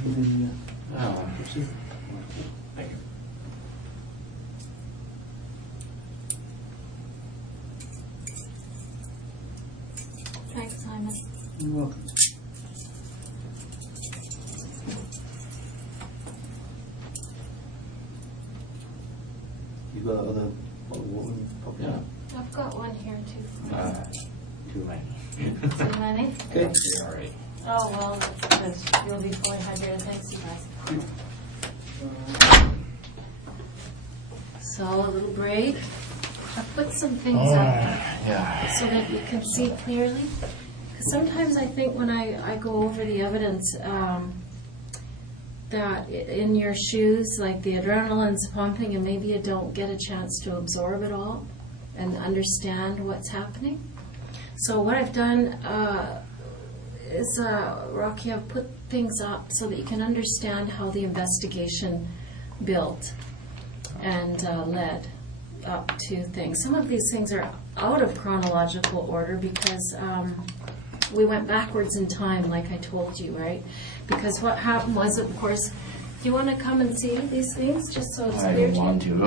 Thank you. Thanks, Simon. You're welcome. You got other probably. Yeah. I've got one here too. Too many. Too many? Okay. You're all right. Oh, well, that's good. You'll be fully hydrated. Thanks, you guys. So, a little break. I put some things up Yeah. so that you can see clearly. Because sometimes I think when I go over the evidence, that in your shoes, like the adrenaline's pumping and maybe you don't get a chance to absorb it all and understand what's happening. So what I've done is, Rocky, I've put things up so that you can understand how the investigation built and led up to things. Some of these things are out of chronological order because we went backwards in time, like I told you, right? Because what happened was, of course, do you want to come and see these things just so it's I clear don't to want you? to.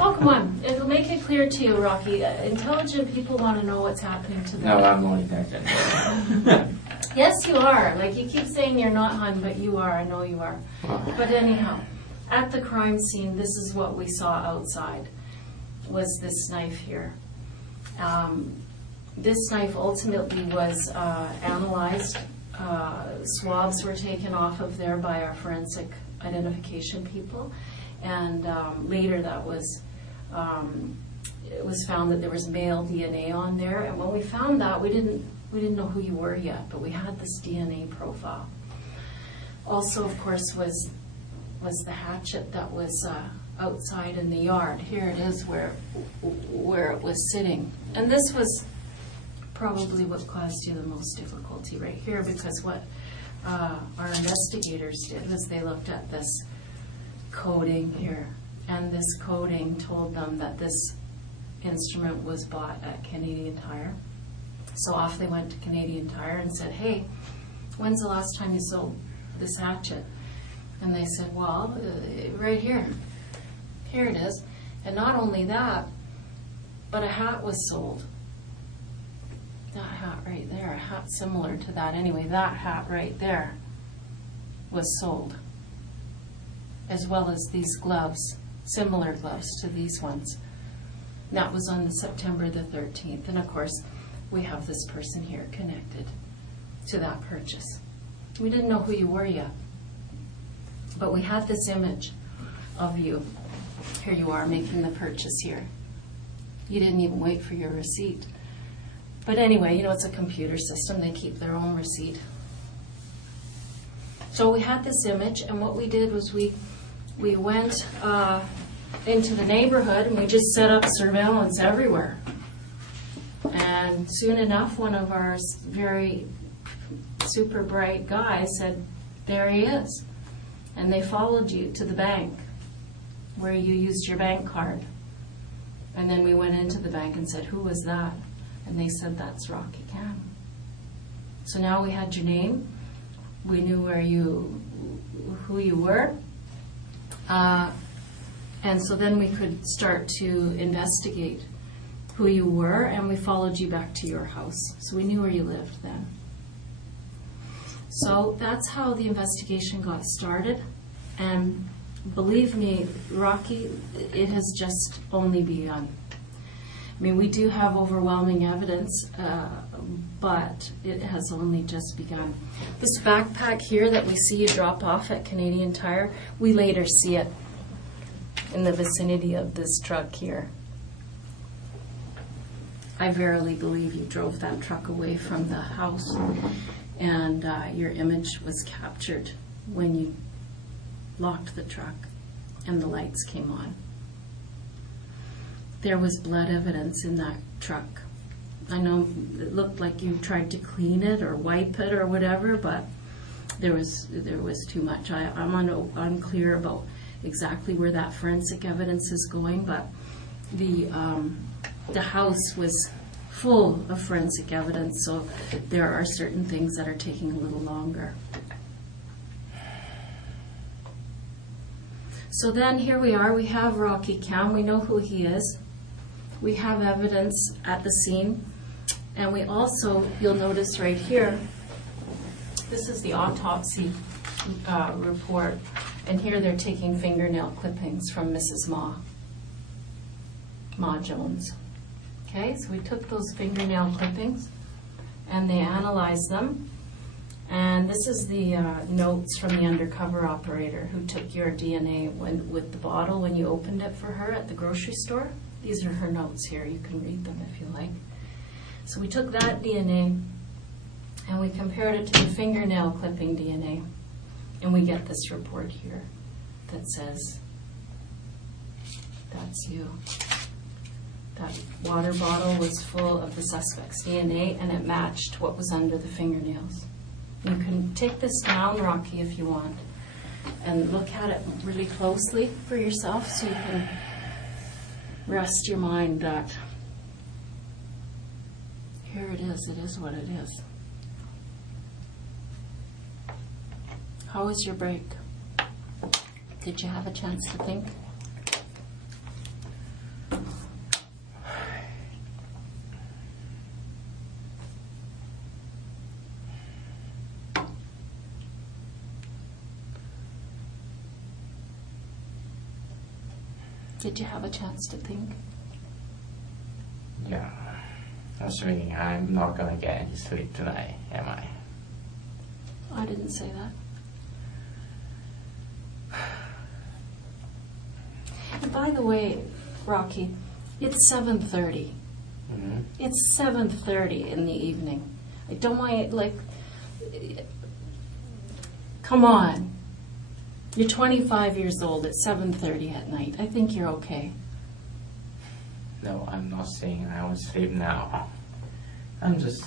Oh, come on. It'll make it clear to you, Rocky. Intelligent people want to know what's happening to them. No, I'm going attention. Yes, you are. Like, you keep saying you're not, hon, but you are. I know you are. But anyhow, at the crime scene, this is what we saw outside, was this knife here. This knife ultimately was analyzed. Swabs were taken off of there by our forensic identification people, and later that was it was found that there was male DNA on there. And when we found that, we didn't know who you were yet, but we had this DNA profile. Also, of course, was the hatchet that was outside in the yard. Here it is where it was sitting, and this was probably what caused you the most difficulty right here, because what our investigators did was they looked at this coding here, and this coding told them that this instrument was bought at Canadian Tire. So off they went to Canadian Tire and said, hey, when's the last time you sold this hatchet? And they said, well, right here. Here it is. And not only that, but a hat was sold. That hat right there, a hat similar to that. Anyway, that hat right there was sold, as well as these gloves, similar gloves to these ones. That was on September the 13th. And of course, we have this person here connected to that purchase. We didn't know who you were yet, but we had this image of you. Here you are making the purchase here. You didn't even wait for your receipt. But anyway, you know, it's a computer system. They keep their own receipt. So we had this image, and what we did was we went into the neighborhood, and we just set up surveillance everywhere. And soon enough, one of our very super bright guys said, there he is. And they followed you to the bank where you used your bank card. And then we went into the bank and said, who was that? And they said, that's Rocky Cam. So now we had your name. We knew who you were. And so then we could start to investigate who you were, and we followed you back to your house. So we knew where you lived then. So that's how the investigation got started. And believe me, Rocky, it has just only begun. I mean, we do have overwhelming evidence, but it has only just begun. This backpack here that we see you drop off at Canadian Tire, we later see it in the vicinity of this truck here. I verily believe you drove that truck away from the house, and your image was captured when you locked the truck and the lights came on. There was blood evidence in that truck. I know it looked like you tried to clean it or wipe it or whatever, but there was too much. I'm unclear about exactly where that forensic evidence is going, but the house was full of forensic evidence, so there are certain things that are taking a little longer. So then here we are, we have Rocky Cam, we know who he is. We have evidence at the scene. And we also, you'll notice right here, this is the autopsy report. And here they're taking fingernail clippings from Mrs. Mah-Jones. Okay, so we took those fingernail clippings and they analyzed them. And this is the notes from the undercover operator who took your DNA with the bottle when you opened it for her at the grocery store. These are her notes here. You can read them if you like. So we took that DNA and we compared it to the fingernail clipping DNA. And we get this report here that says, that's you. That water bottle was full of the suspect's DNA and it matched what was under the fingernails. You can take this down, Rocky, if you want, and look at it really closely for yourself so you can rest your mind that here it is what it is. How was your break? Did you have a chance to think? Did you have a chance to think? Yeah. I was thinking I'm not gonna get any sleep tonight, am I? I didn't say that. And by the way, Rocky, it's 7:30. Mm-hmm. It's 7:30 in the evening. I don't want you, come on. You're 25 years old at 7:30 at night. I think you're okay. No, I'm not saying I will sleep now. I'm just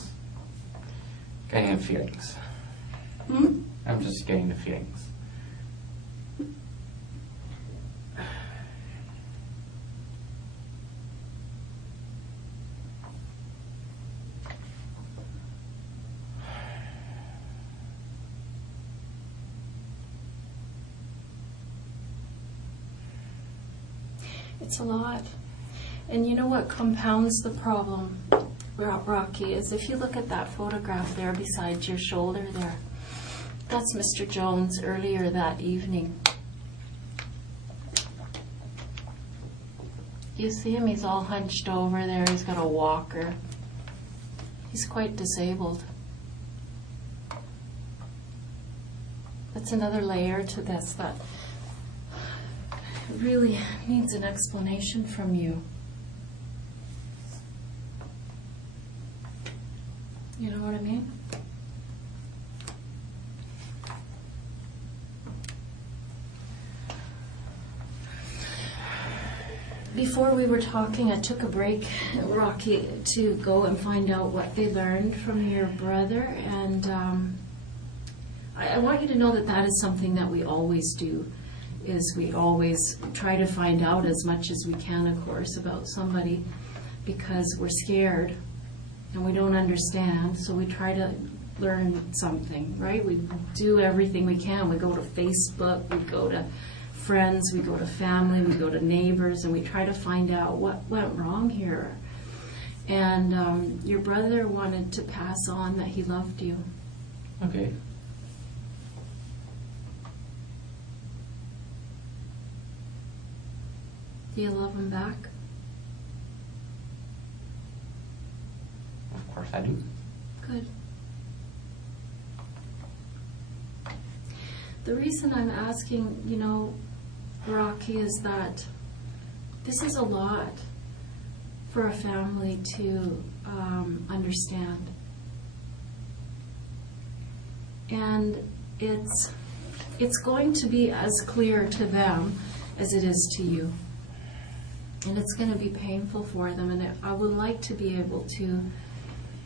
getting the feelings. Hmm? I'm just getting the feelings. It's a lot. And you know what compounds the problem, Rocky, is if you look at that photograph there beside your shoulder there, that's Mr. Jones earlier that evening. You see him? He's all hunched over there. He's got a walker. He's quite disabled. That's another layer to this that really needs an explanation from you. You know what I mean? Before we were talking, I took a break, Rocky, to go and find out what they learned from your brother, and I want you to know that that is something that we always do, is we always try to find out as much as we can, of course, about somebody, because we're scared and we don't understand, so we try to learn something, right? We do everything we can. We go to Facebook, we go to friends, we go to family, we go to neighbors, and we try to find out what went wrong here. And your brother wanted to pass on that he loved you. Okay. Do you love him back? Of course I do. Good. The reason I'm asking, you know, Rocky, is that this is a lot for a family to understand. And it's going to be as clear to them as it is to you. And it's going to be painful for them. And I would like to be able to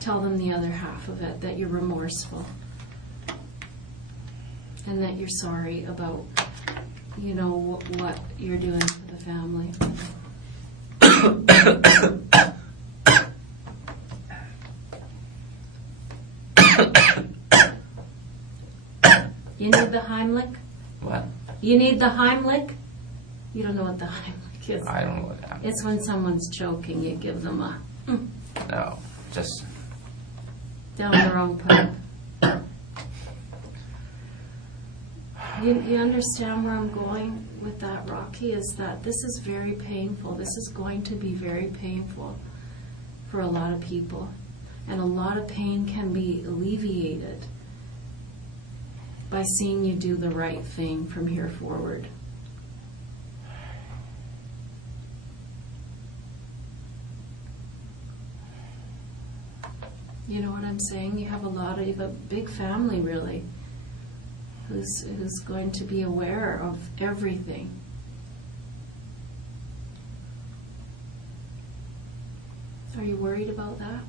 tell them the other half of it, that you're remorseful. And that you're sorry about, you know, what you're doing for the family. You need the Heimlich? What? You need the Heimlich? You don't know what the Heimlich is? I don't know what that It's when someone's choking, you give them a No, just down their own pipe. You understand where I'm going with that, Rocky, is that this is very painful. This is going to be very painful for a lot of people. And a lot of pain can be alleviated by seeing you do the right thing from here forward. You know what I'm saying? You have a big family, really, who's going to be aware of everything. Are you worried about that?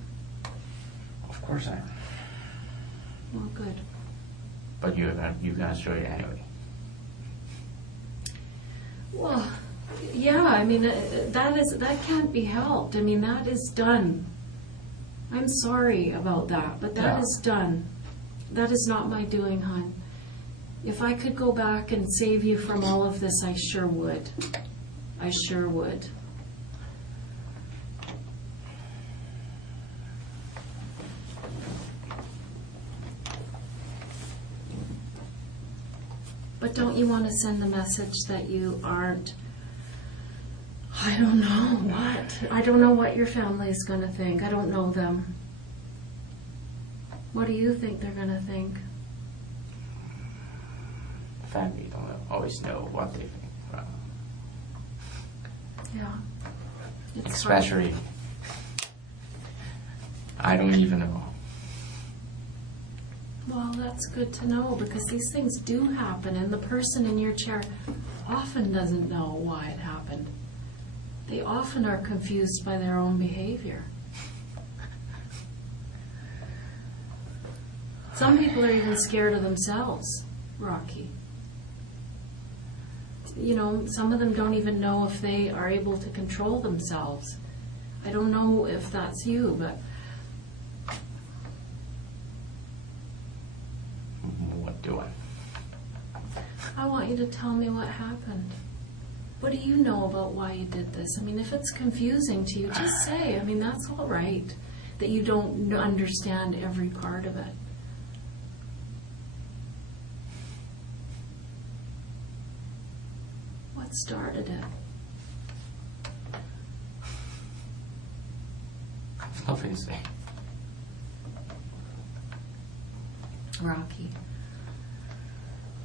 of course I am. Well, good. But you're gonna show it anyway. Well, yeah, I mean, that can't be helped. I mean, that is done. I'm sorry about that, but that is done. That is not my doing, hon. If I could go back and save you from all of this, I sure would. I sure would. But don't you want to send the message that you aren't, I don't know what. I don't know what your family is going to think. I don't know them. What do you think they're going to think? Family don't always know what they think. Yeah. It's Especially, I don't even know. Well, that's good to know, because these things do happen, and the person in your chair often doesn't know why it happened. They often are confused by their own behavior. Some people are even scared of themselves, Rocky. You know, some of them don't even know if they are able to control themselves. I don't know if that's you, but What do I? I want you to tell me what happened. What do you know about why you did this? I mean, if it's confusing to you, just say. I mean, that's all right, that you don't understand every part of it. What started it? Nothing to say. Rocky,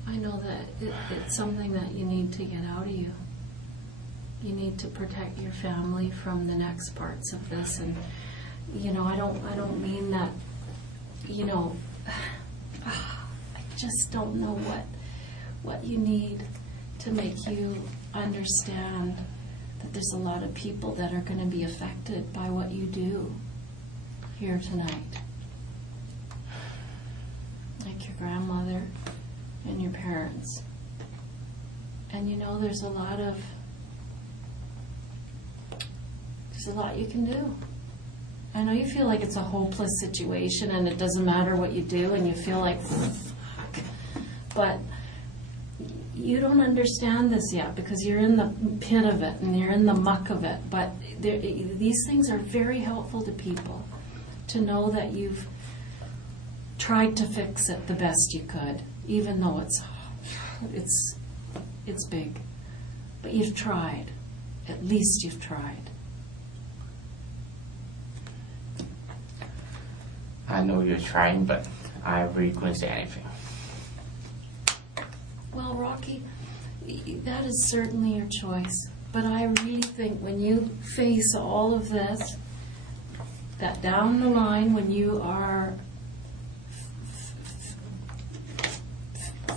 I know that it's something that you need to get out of you. You need to protect your family from the next parts of this, and you know, I don't mean that, you know, I just don't know what you need to make you understand that there's a lot of people that are going to be affected by what you do here tonight. Like your grandmother and your parents. And you know, there's a lot you can do. I know you feel like it's a hopeless situation and it doesn't matter what you do and you feel like, fuck. But you don't understand this yet because you're in the pit of it and you're in the muck of it. But these things are very helpful to people, to know that you've tried to fix it the best you could, even though it's big. But you've tried. At least you've tried. I know you're trying, but I really couldn't say anything. Well, Rocky, that is certainly your choice. But I really think when you face all of this, that down the line, when you are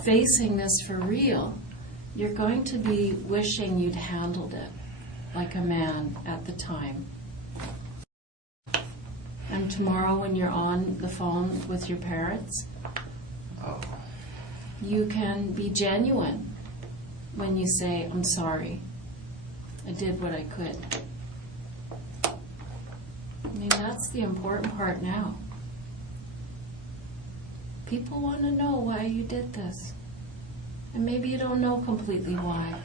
facing this for real, you're going to be wishing you'd handled it like a man at the time. And tomorrow when you're on the phone with your parents, you can be genuine when you say, I'm sorry, I did what I could. I mean, that's the important part now. People want to know why you did this. And maybe you don't know completely why,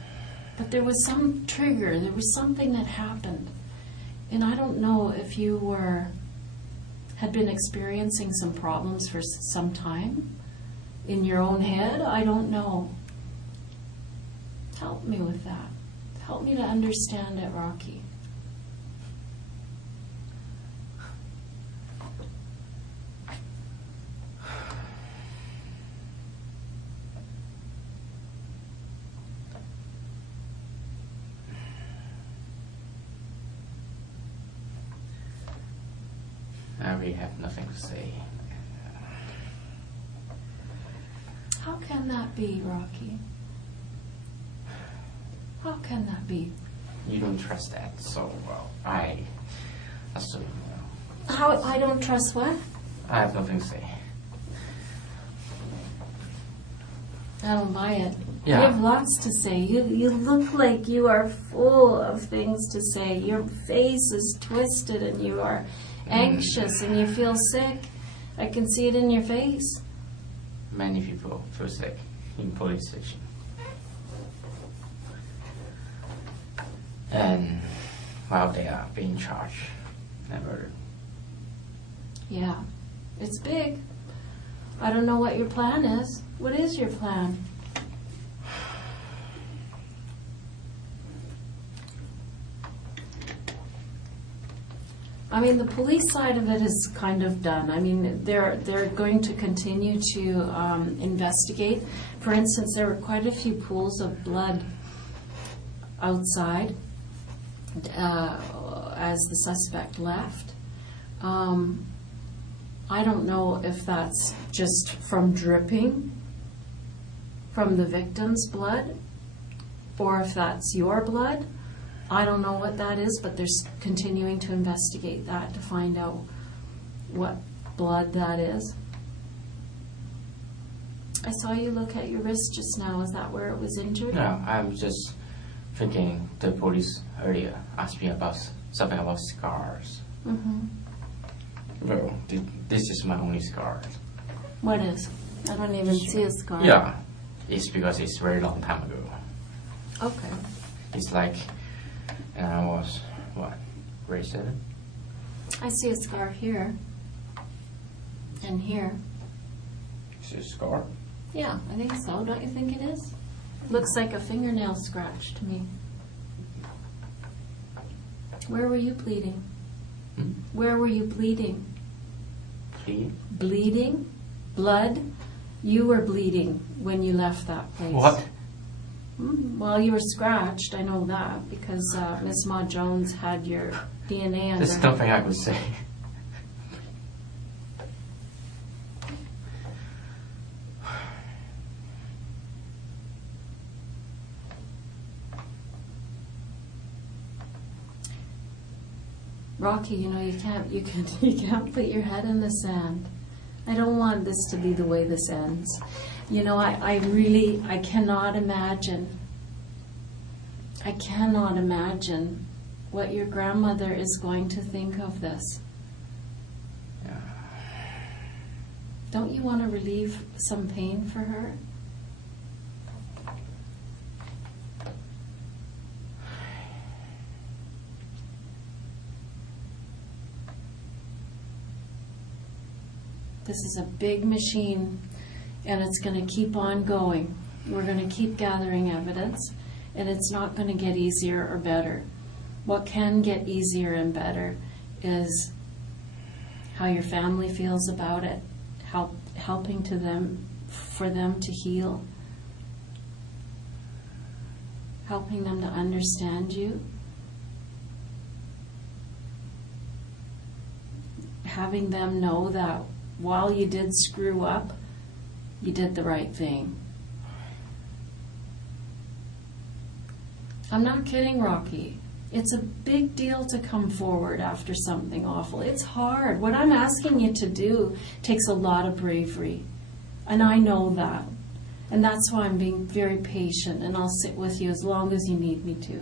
But there was some trigger, there was something that happened. And I don't know if you had been experiencing some problems for some time in your own head. I don't know. Help me with that. Help me to understand it, Rocky. I really have nothing to say. How can that be, Rocky? How can that be? You don't trust that so well. I assume. How I don't trust what? I have nothing to say. I don't buy it. Yeah. You have lots to say. You look like you are full of things to say. Your face is twisted and you are anxious and you feel sick. I can see it in your face. Many people feel sick in police station. And while they are being charged and murdered. Yeah, it's big. I don't know what your plan is. What is your plan? I mean, the police side of it is kind of done. I mean, they're going to continue to investigate. For instance, there were quite a few pools of blood outside as the suspect left. I don't know if that's just from dripping from the victim's blood or if that's your blood. I don't know what that is, but they're continuing to investigate that to find out what blood that is. I saw you look at your wrist just now. Is that where it was injured? No, I was just thinking the police earlier asked me about something about scars. Mm-hmm. Well, this is my only scar. What is? I don't even see a scar. Yeah, it's because it's very long time ago. Okay. It's like, and I was, what, grade 7? I see a scar here and here. Is it a scar? Yeah, I think so. Don't you think it is? Looks like a fingernail scratch to me. Where were you bleeding? Hmm? Where were you bleeding? Bleed? Bleeding? Blood? You were bleeding when you left that place. What? Well, you were scratched. I know that because Miss Mah-Jones had your DNA under There's her. nothing I could say. Rocky, you know, you can't put your head in the sand. I don't want this to be the way this ends. You know, I cannot imagine. I cannot imagine what your grandmother is going to think of this. Yeah. Don't you want to relieve some pain for her? This is a big machine, and it's going to keep on going. We're going to keep gathering evidence, and it's not going to get easier or better. What can get easier and better is how your family feels about it, helping for them to heal, helping them to understand you, having them know that while you did screw up, you did the right thing. I'm not kidding, Rocky. It's a big deal to come forward after something awful. It's hard. What I'm asking you to do takes a lot of bravery. And I know that. And that's why I'm being very patient, and I'll sit with you as long as you need me to.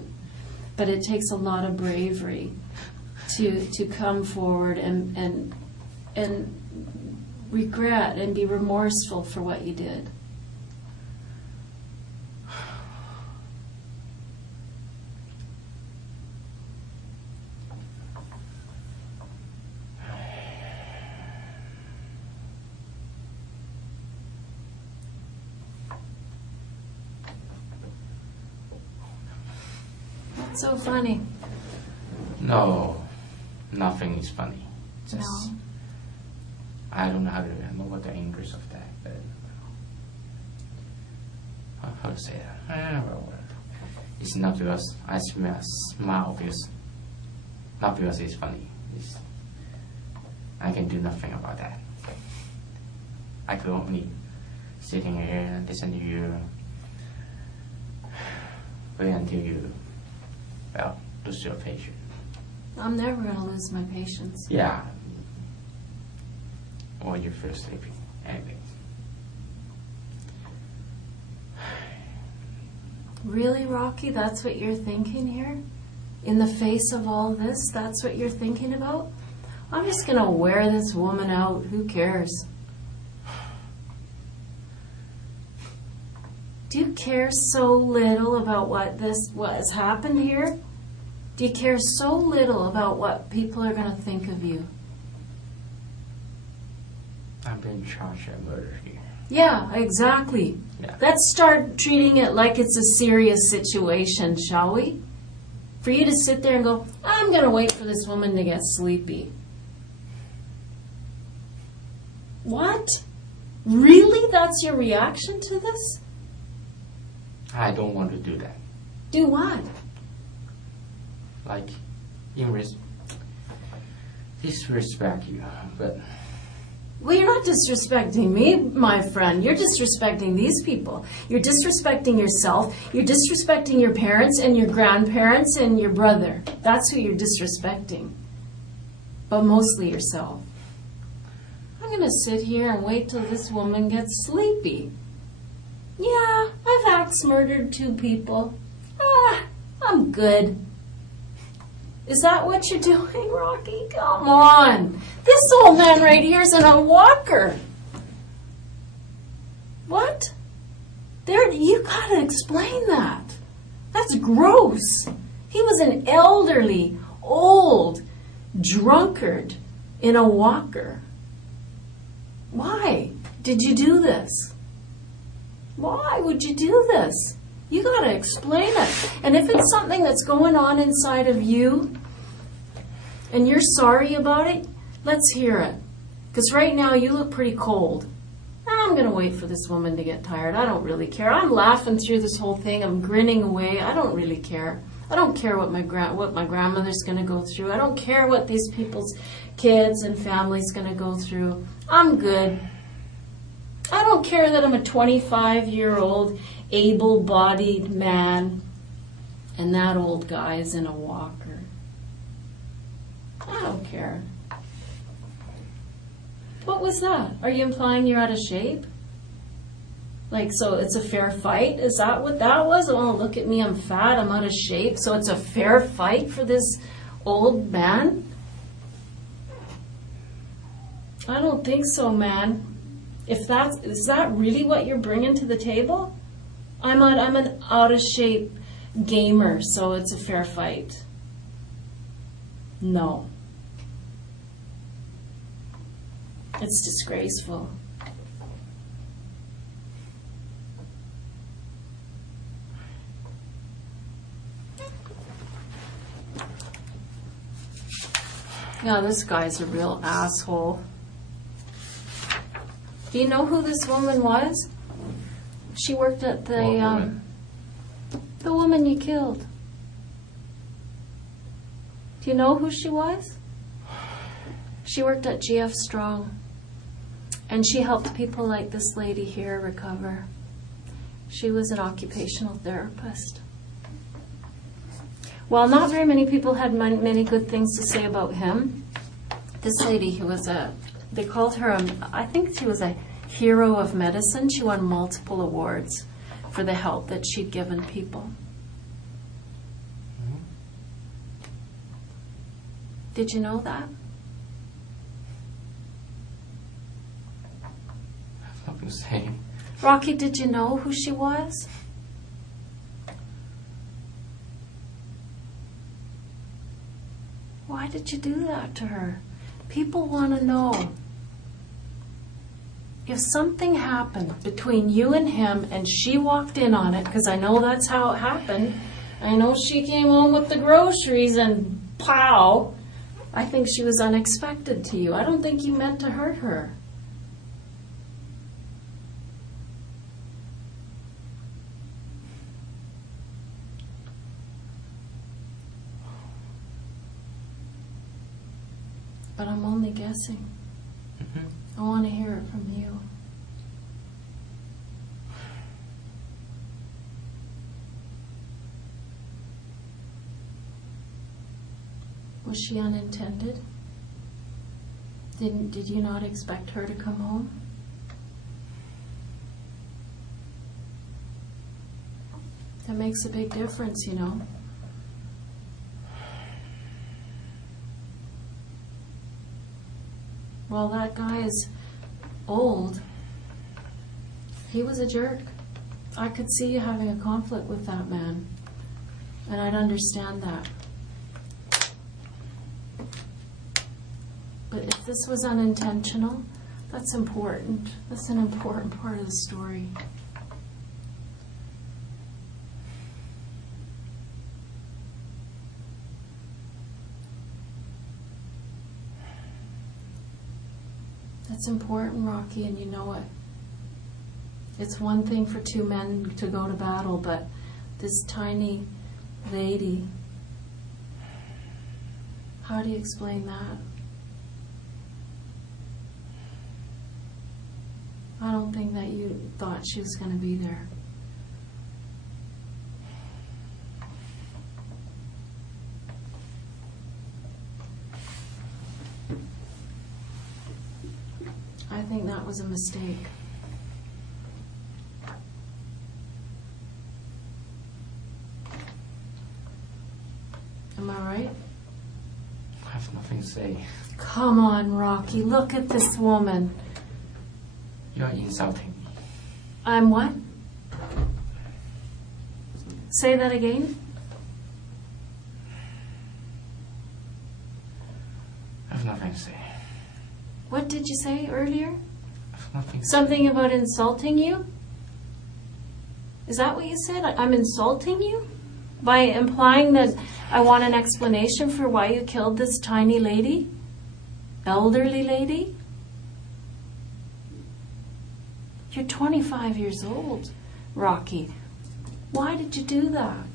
But it takes a lot of bravery to come forward and regret and be remorseful for what you did. What's so funny? No, nothing is funny. Just, No. I don't know how to remember what the English of that, but how to say that? Well, it's not because I smile because not because it's funny. I can do nothing about that. I could only sitting here and listen to you, wait until you, lose your patience. I'm never going to lose my patience. Yeah. Or you feel sleepy. Anyway. Really, Rocky? That's what you're thinking here? In the face of all this, that's what you're thinking about? I'm just going to wear this woman out. Who cares? Do you care so little about what has happened here? Do you care so little about what people are going to think of you? I'm being charged with murder here. Yeah, exactly. Yeah. Let's start treating it like it's a serious situation, shall we? For you to sit there and go, I'm going to wait for this woman to get sleepy. What? Really? That's your reaction to this? I don't want to do that. Do what? Like, disrespect you, but Well, you're not disrespecting me, my friend. You're disrespecting these people. You're disrespecting yourself. You're disrespecting your parents and your grandparents and your brother. That's who you're disrespecting. But mostly yourself. I'm going to sit here and wait till this woman gets sleepy. Yeah, I've axe murdered 2 people. I'm good. Is that what you're doing, Rocky? Come on. This old man right here is in a walker. What? You gotta explain that. That's gross. He was an elderly, old drunkard in a walker. Why did you do this? Why would you do this? You gotta explain it. And if it's something that's going on inside of you and you're sorry about it, let's hear it. Because right now you look pretty cold. I'm gonna wait for this woman to get tired. I don't really care. I'm laughing through this whole thing. I'm grinning away. I don't really care. I don't care what my grandmother's gonna go through. I don't care what these people's kids and families gonna go through. I'm good. I don't care that I'm a 25-year-old able-bodied man and that old guy is in a walker. I don't care. What was that? Are you implying you're out of shape? Like, so it's a fair fight? Is that what that was? Oh, look at me, I'm fat, I'm out of shape, so it's a fair fight for this old man? I don't think so, man. Is that really what you're bringing to the table? I'm an out of shape gamer, so it's a fair fight. No. It's disgraceful. Yeah, this guy's a real asshole. Do you know who this woman was? She worked at the woman you killed. Do you know who she was? She worked at GF Strong. And she helped people like this lady here recover. She was an occupational therapist. Well, not very many people had many good things to say about him. This lady, they called her, I think she was a hero of medicine. She won multiple awards for the help that she'd given people. Did you know that? Nothing to say. Rocky, did you know who she was? Why did you do that to her? People want to know. If something happened between you and him and she walked in on it, because I know that's how it happened, I know she came home with the groceries and pow. I think she was unexpected to you. I don't think you meant to hurt her. But I'm only guessing. I want to hear it from you. Was she unintended? Did you not expect her to come home? That makes a big difference, you know. Well, that guy is old. He was a jerk. I could see you having a conflict with that man. And I'd understand that. But if this was unintentional, that's important. That's an important part of the story. That's important, Rocky, and you know it. It's one thing for two men to go to battle, but this tiny lady, how do you explain that? I don't think that you thought she was going to be there. I think that was a mistake. Am I right? I have nothing to say. Come on, Rocky. Look at this woman. You're insulting me. I'm what? Say that again? I have nothing to say. What did you say earlier? I have nothing to Something about insulting you? Is that what you said? I'm insulting you? By implying that I want an explanation for why you killed this tiny lady? Elderly lady? You're 25 years old, Rocky. Why did you do that?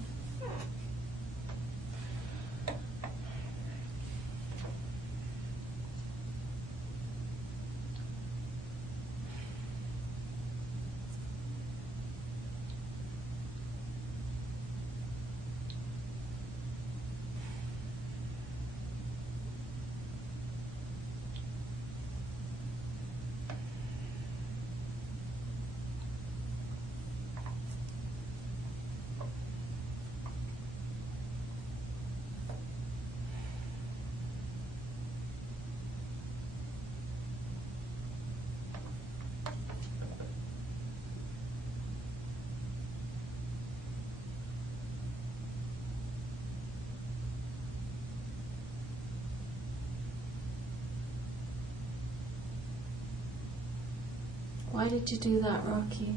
Why did you do that, Rocky?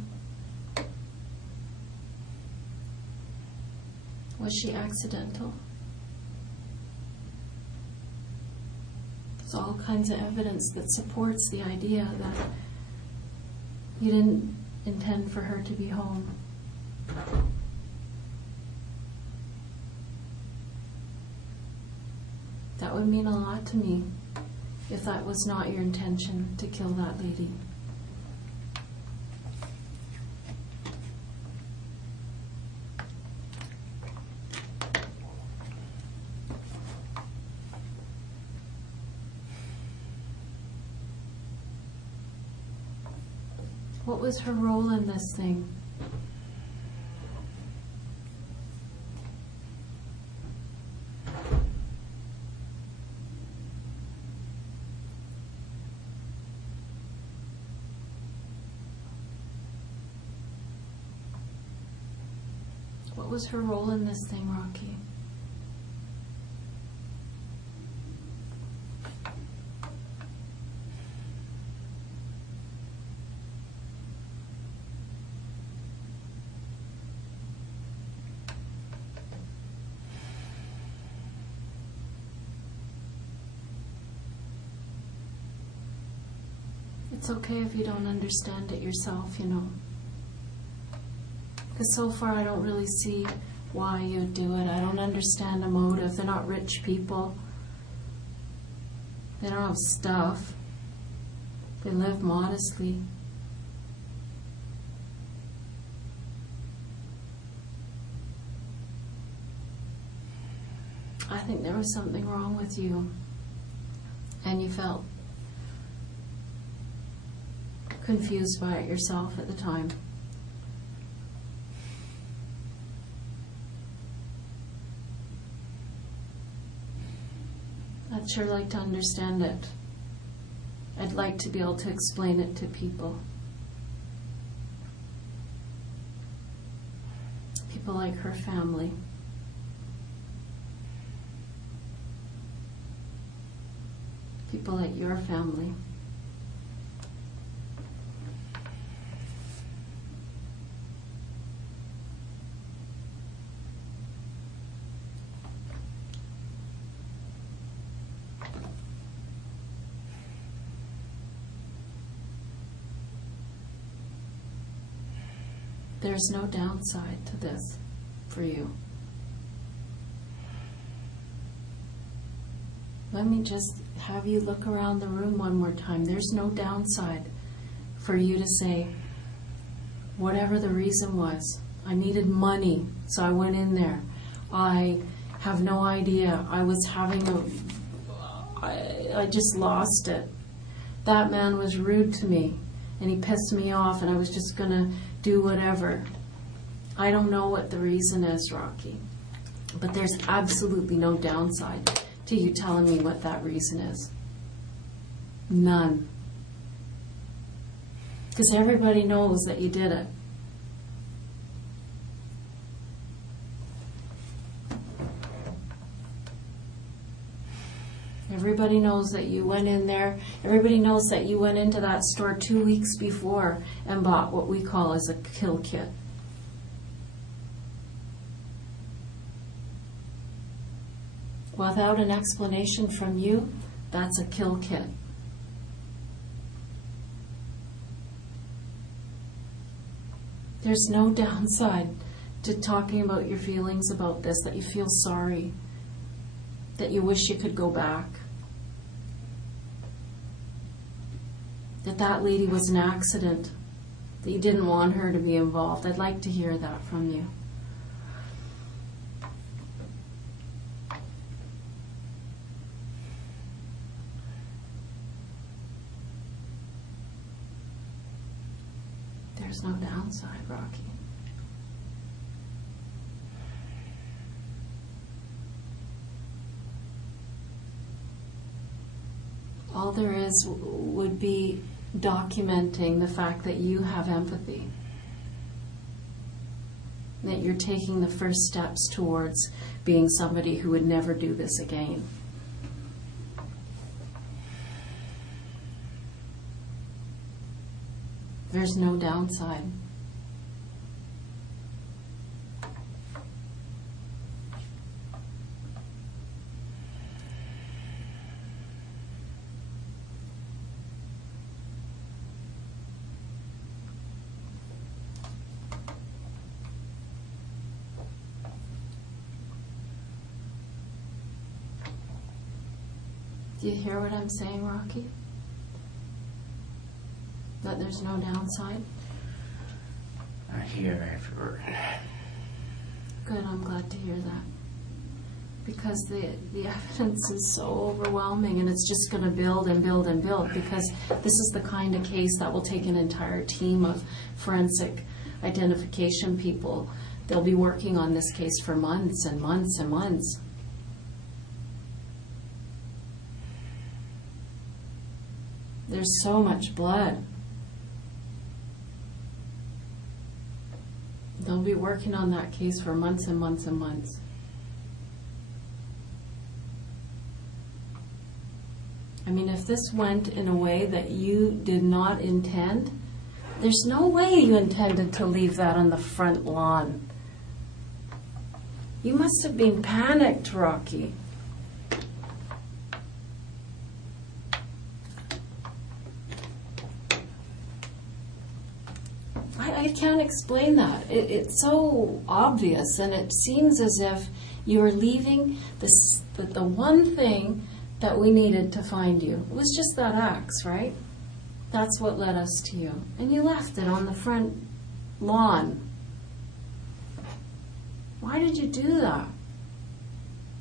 Was she accidental? There's all kinds of evidence that supports the idea that you didn't intend for her to be home. That would mean a lot to me if that was not your intention to kill that lady. What was her role in this thing? What was her role in this thing, Rocky? It's okay if you don't understand it yourself, you know. Because so far I don't really see why you'd do it. I don't understand the motive. They're not rich people. They don't have stuff. They live modestly. I think there was something wrong with you, and you felt confused by it yourself at the time. I'd sure like to understand it. I'd like to be able to explain it to people. People like her family. People like your family. There's no downside to this for you. Let me just have you look around the room one more time. There's no downside for you to say, whatever the reason was, I needed money, so I went in there. I have no idea. I was having I just lost it. That man was rude to me, and he pissed me off, and I was just going to do whatever. I don't know what the reason is, Rocky, but there's absolutely no downside to you telling me what that reason is. None. Because everybody knows that you did it. Everybody knows that you went in there. Everybody knows that you went into that store 2 weeks before and bought what we call as a kill kit. Without an explanation from you, that's a kill kit. There's no downside to talking about your feelings about this, that you feel sorry, that you wish you could go back, that that lady was an accident, that you didn't want her to be involved. I'd like to hear that from you. There's no downside, Rocky. All there is would be documenting the fact that you have empathy, that you're taking the first steps towards being somebody who would never do this again. There's no downside. Do you hear what I'm saying, Rocky? That there's no downside? I hear every word. Good, I'm glad to hear that. Because the evidence is so overwhelming, and it's just going to build and build and build, because this is the kind of case that will take an entire team of forensic identification people. They'll be working on this case for months and months and months. There's so much blood. They'll be working on that case for months and months and months. I mean, if this went in a way that you did not intend, there's no way you intended to leave that on the front lawn. You must have been panicked, Rocky. I can't explain that. It's so obvious, and it seems as if you were leaving the one thing that we needed to find you. It was just that axe, right? That's what led us to you. And you left it on the front lawn. Why did you do that?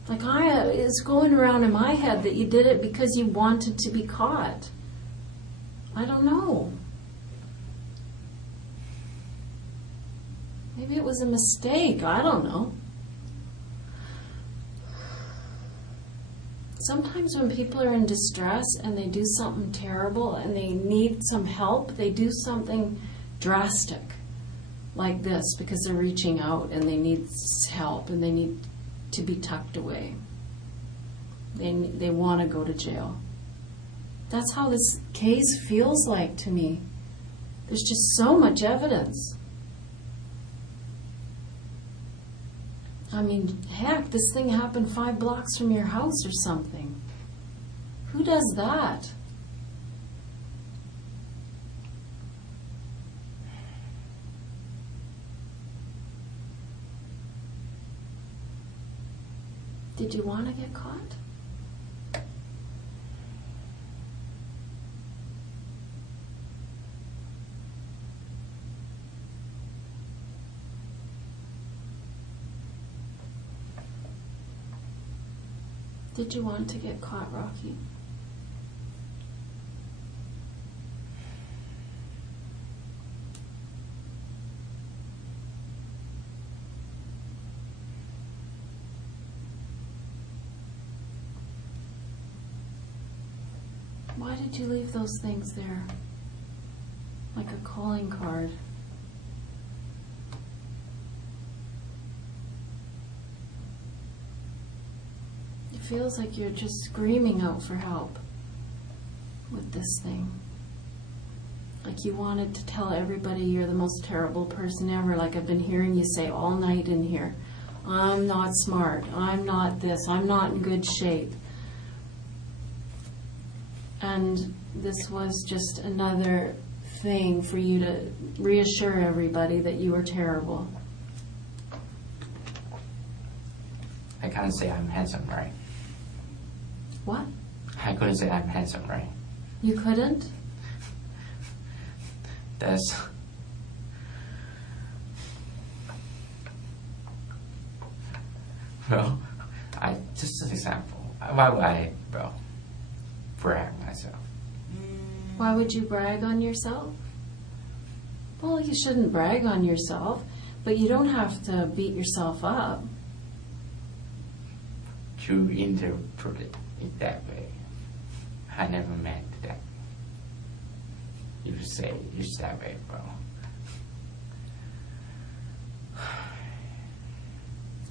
Like, it's going around in my head that you did it because you wanted to be caught. I don't know. Maybe it was a mistake. I don't know. Sometimes when people are in distress and they do something terrible and they need some help, they do something drastic like this because they're reaching out and they need help and they need to be tucked away. They want to go to jail. That's how this case feels like to me. There's just so much evidence. I mean, heck, this thing happened 5 blocks from your house or something. Who does that? Did you want to get caught? Did you want to get caught, Rocky? Why did you leave those things there? Like a calling card. It feels like you're just screaming out for help with this thing. Like you wanted to tell everybody you're the most terrible person ever, like I've been hearing you say all night in here. I'm not smart, I'm not this, I'm not in good shape. And this was just another thing for you to reassure everybody that you were terrible. I can't say I'm handsome, right? What? I couldn't say I'm handsome, right? You couldn't? That's... Well, just an example. Why would I, brag myself? Why would you brag on yourself? Well, you shouldn't brag on yourself, but you don't have to beat yourself up. You interpret it that way. I never meant that. You say it's that way, bro.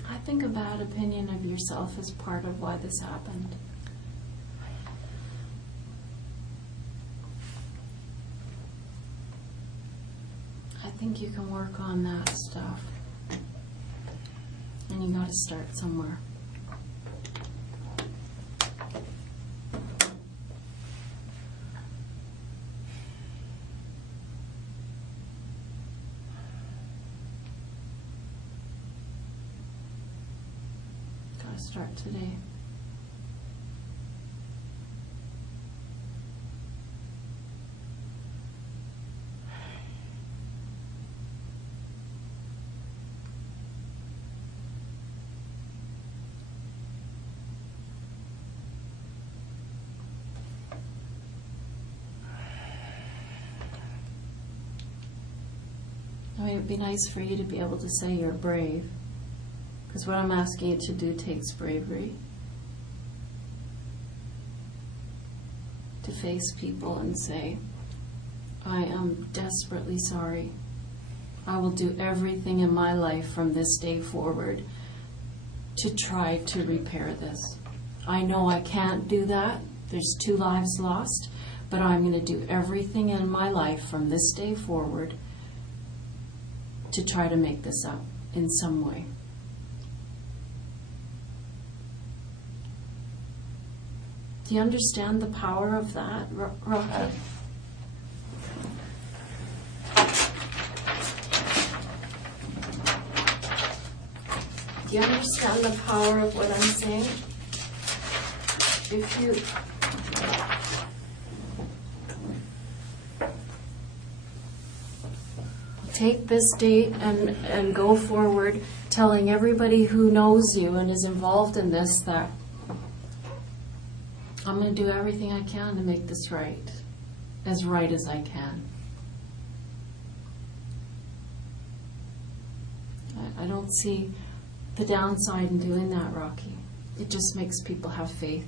I think a bad opinion of yourself is part of why this happened. I think you can work on that stuff. And you gotta start somewhere. Gotta start today. I mean, it'd be nice for you to be able to say you're brave, because what I'm asking you to do takes bravery. To face people and say, I am desperately sorry. I will do everything in my life from this day forward to try to repair this. I know I can't do that. There's 2 lives lost, but I'm going to do everything in my life from this day forward to try to make this up in some way. Do you understand the power of that, Rocky? Do you understand the power of what I'm saying? If you take this date and go forward telling everybody who knows you and is involved in this that I'm going to do everything I can to make this right as I can. I don't see the downside in doing that, Rocky. It just makes people have faith.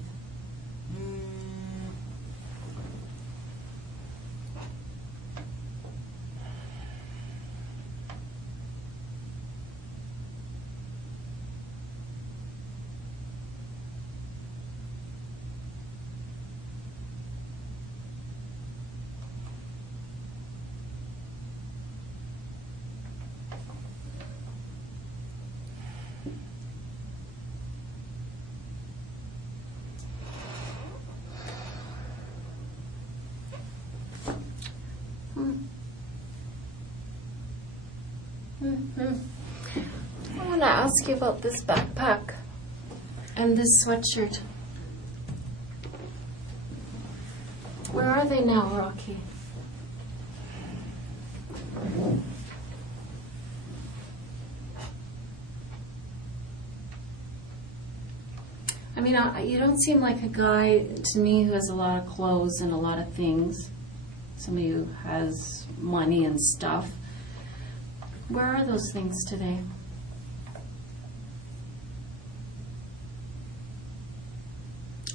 I want to ask you about this backpack and this sweatshirt. Where are they now, Rocky? I mean, you don't seem like a guy to me who has a lot of clothes and a lot of things. Somebody who has money and stuff. Where are those things today?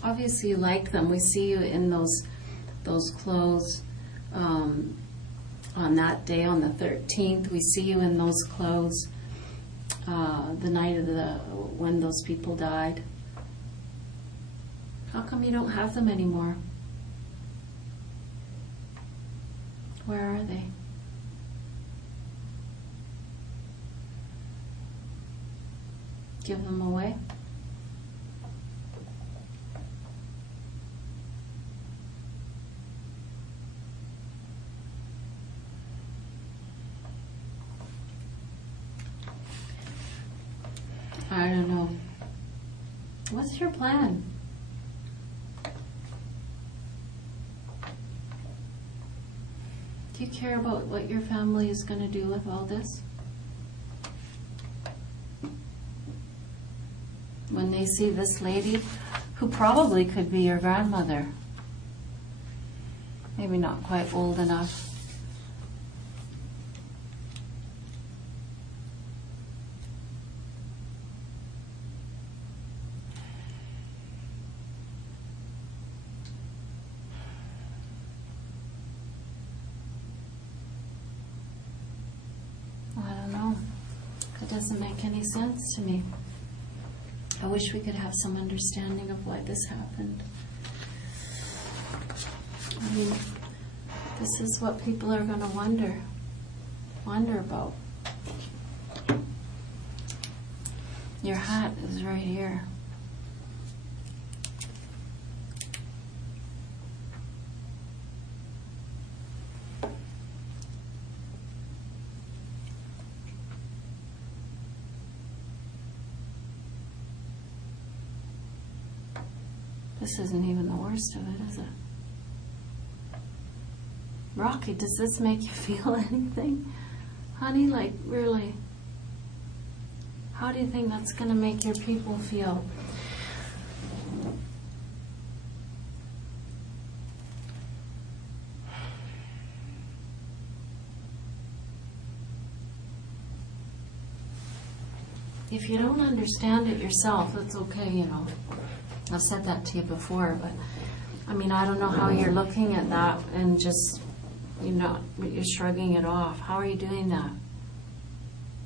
Obviously you like them. We see you in those clothes on that day, on the 13th. We see you in those clothes the night of when those people died. How come you don't have them anymore? Where are they? Give them away? I don't know. What's your plan? Do you care about what your family is going to do with all this? When they see this lady, who probably could be your grandmother, maybe not quite old enough. I don't know. It doesn't make any sense to me. I wish we could have some understanding of why this happened. I mean, this is what people are going to wonder about. Your hat is right here. This isn't even the worst of it, is it? Rocky, does this make you feel anything? Honey, like, really? How do you think that's going to make your people feel? If you don't understand it yourself, that's okay, you know. I've said that to you before, but I mean, I don't know how you're looking at that and just, you're shrugging it off. How are you doing that?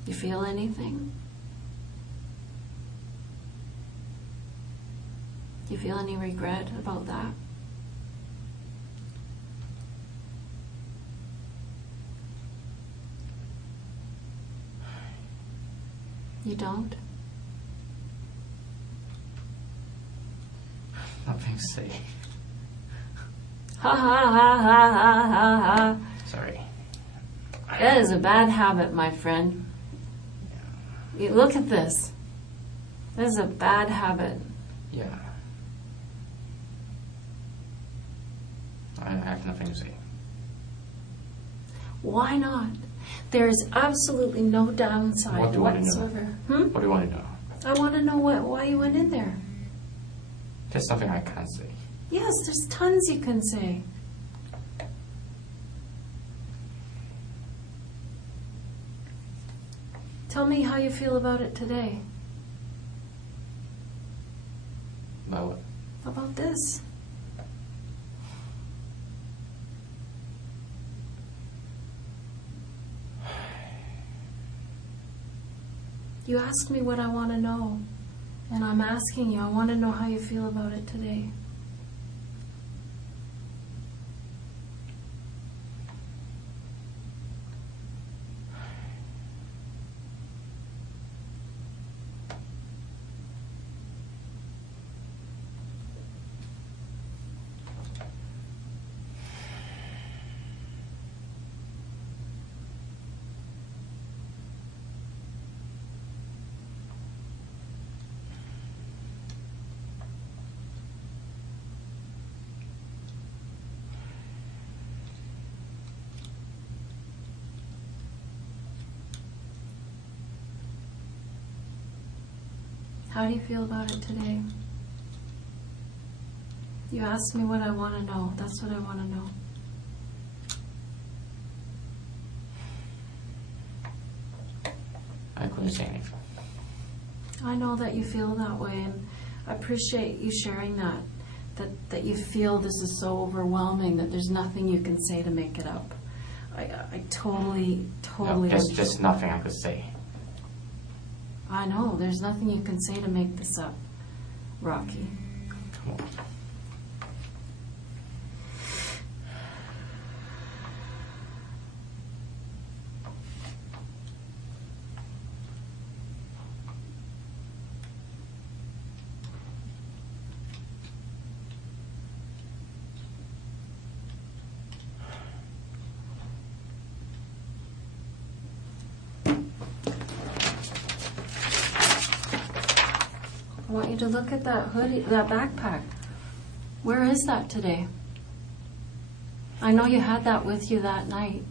You feel anything? Do you feel any regret about that? You don't? Nothing to say. Ha ha ha ha ha ha ha. Sorry. That is a bad habit, my friend. You look at this. This is a bad habit. Yeah. I have nothing to say. Why not? There's absolutely no downside What do you want to know? whatsoever. What do you want to know? I want to know why you went in there. There's something I can't say. Yes, there's tons you can say. Tell me how you feel about it today. About what? About this. You asked me what I want to know, and I'm asking you, I want to know how you feel about it today. How do you feel about it today? You asked me what I want to know. That's what I want to know. I couldn't say anything. I know that you feel that way, and I appreciate you sharing that. That you feel this is so overwhelming that there's nothing you can say to make it up. I totally No, there's understand. just nothing I could say. I know, there's nothing you can say to make this up, Rocky. Come on. I want you to look at that hoodie, that backpack. Where is that today? I know you had that with you that night.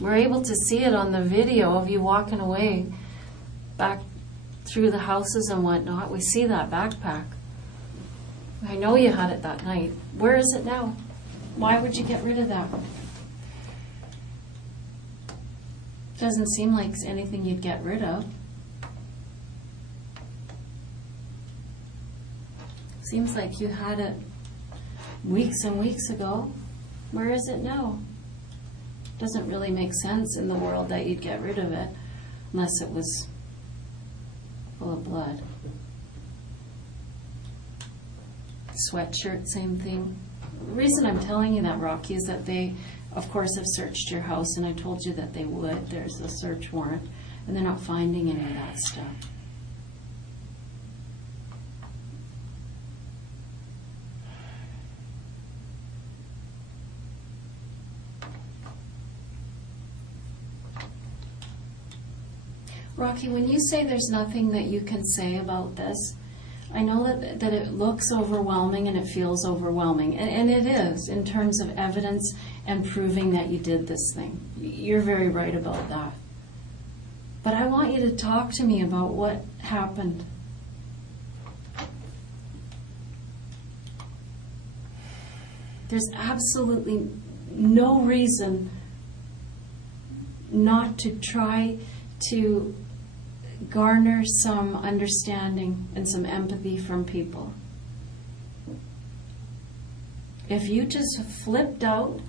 We're able to see it on the video of you walking away back through the houses and whatnot. We see that backpack. I know you had it that night. Where is it now? Why would you get rid of that? Doesn't seem like anything you'd get rid of. Seems like you had it weeks and weeks ago. Where is it now? Doesn't really make sense in the world that you'd get rid of it unless it was full of blood. Sweatshirt, same thing. The reason I'm telling you that, Rocky, is that they, of course, have searched your house, and I told you that they would. There's a search warrant, and they're not finding any of that stuff. Rocky, when you say there's nothing that you can say about this, I know that it looks overwhelming and it feels overwhelming, and it is in terms of evidence and proving that you did this thing. You're very right about that. But I want you to talk to me about what happened. There's absolutely no reason not to try to garner some understanding and some empathy from people. If you just flipped out,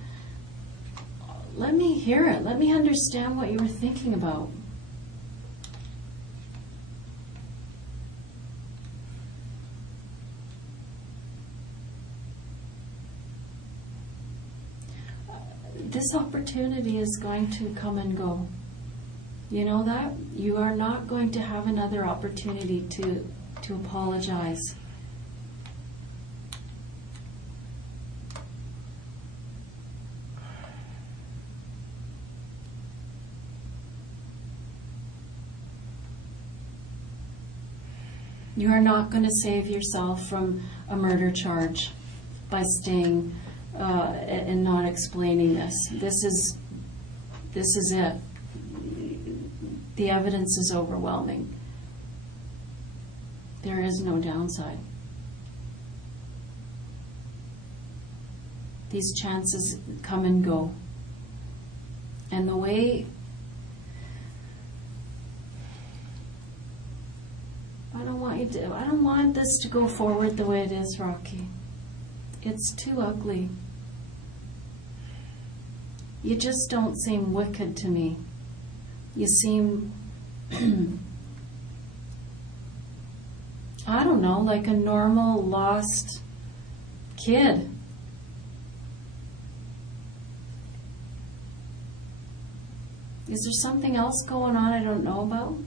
let me hear it. Let me understand what you were thinking about. This opportunity is going to come and go. You know that? You are not going to have another opportunity to apologize. You are not going to save yourself from a murder charge by staying and not explaining this. This is it. The evidence is overwhelming. There is no downside. These chances come and go. And the way I don't want this to go forward the way it is, Rocky. It's too ugly. You just don't seem wicked to me. You seem, I don't know, like a normal lost kid. Is there something else going on I don't know about?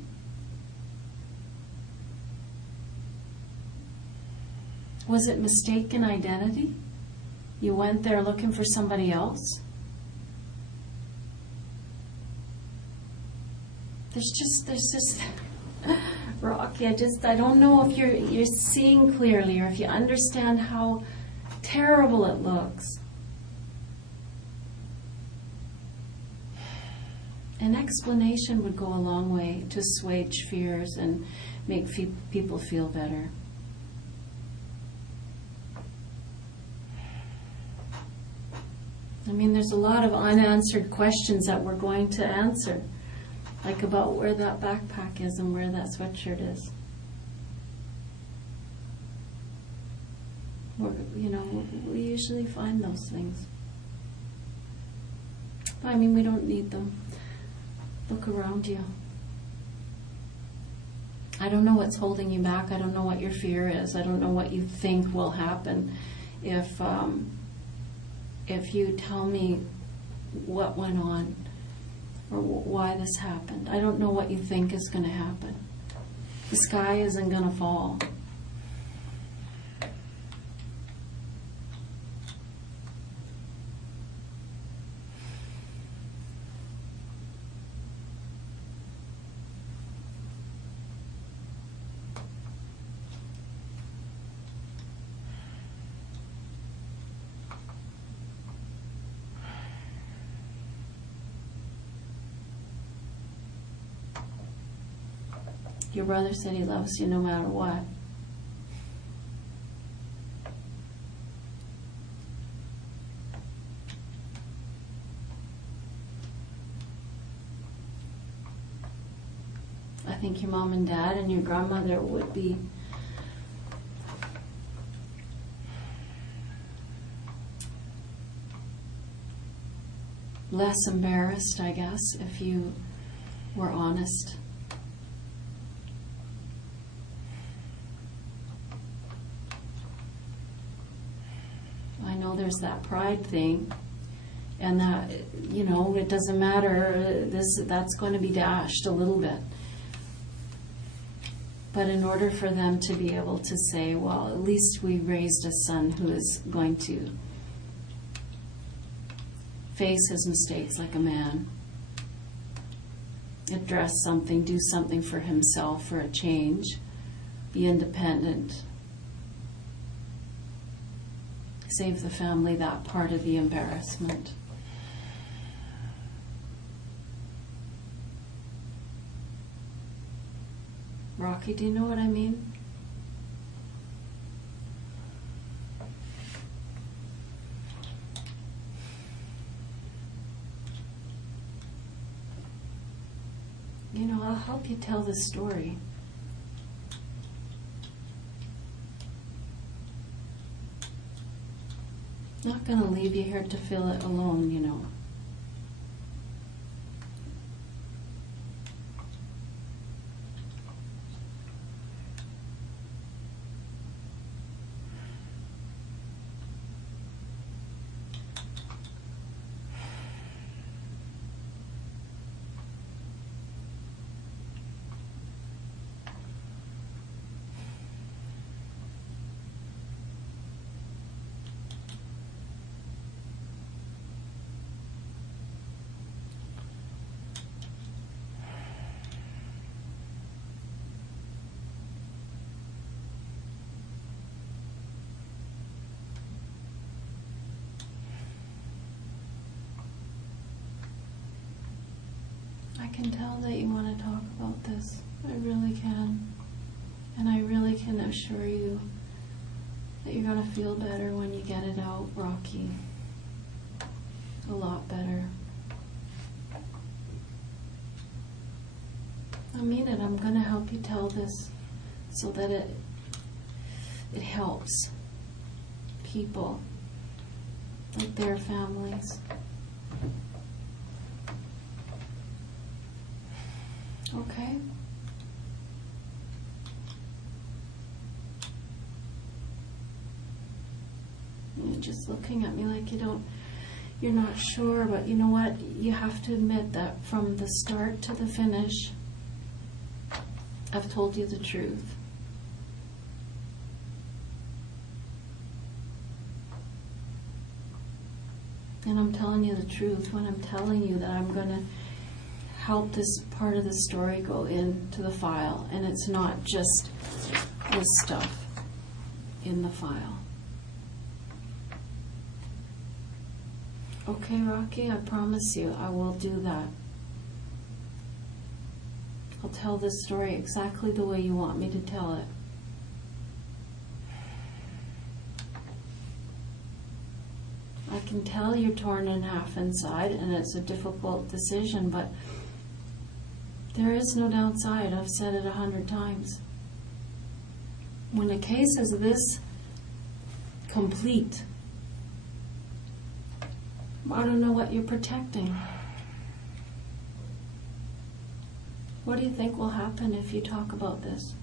Was it mistaken identity? You went there looking for somebody else? There's just Rocky, I don't know if you're seeing clearly or if you understand how terrible it looks. An explanation would go a long way to assuage fears and make people feel better. I mean, there's a lot of unanswered questions that we're going to answer, like about where that backpack is and where that sweatshirt is. We usually find those things. I mean, we don't need them. Look around you. I don't know what's holding you back. I don't know what your fear is. I don't know what you think will happen if you tell me what went on or why this happened. I don't know what you think is going to happen. The sky isn't going to fall. Your brother said he loves you no matter what. I think your mom and dad and your grandmother would be less embarrassed, I guess, if you were honest. I know there's that pride thing, and that, it doesn't matter, that's going to be dashed a little bit. But in order for them to be able to say, well, at least we raised a son who is going to face his mistakes like a man, address something, do something for himself for a change, be independent, save the family that part of the embarrassment. Rocky, do you know what I mean? I'll help you tell this story. I'm not going to leave you here to feel it alone, I can tell that you want to talk about this. I really can. And I really can assure you that you're going to feel better when you get it out, Rocky. A lot better. I mean it. I'm going to help you tell this so that it helps people, like their families. Okay? You're just looking at me like you're not sure, but you know what? You have to admit that from the start to the finish, I've told you the truth. And I'm telling you the truth when I'm telling you that I'm going to help this part of the story go into the file, and it's not just this stuff in the file. Okay, Rocky, I promise you I will do that. I'll tell this story exactly the way you want me to tell it. I can tell you're torn in half inside and it's a difficult decision, but there is no downside. I've said it 100 times. When a case is this complete, I don't know what you're protecting. What do you think will happen if you talk about this?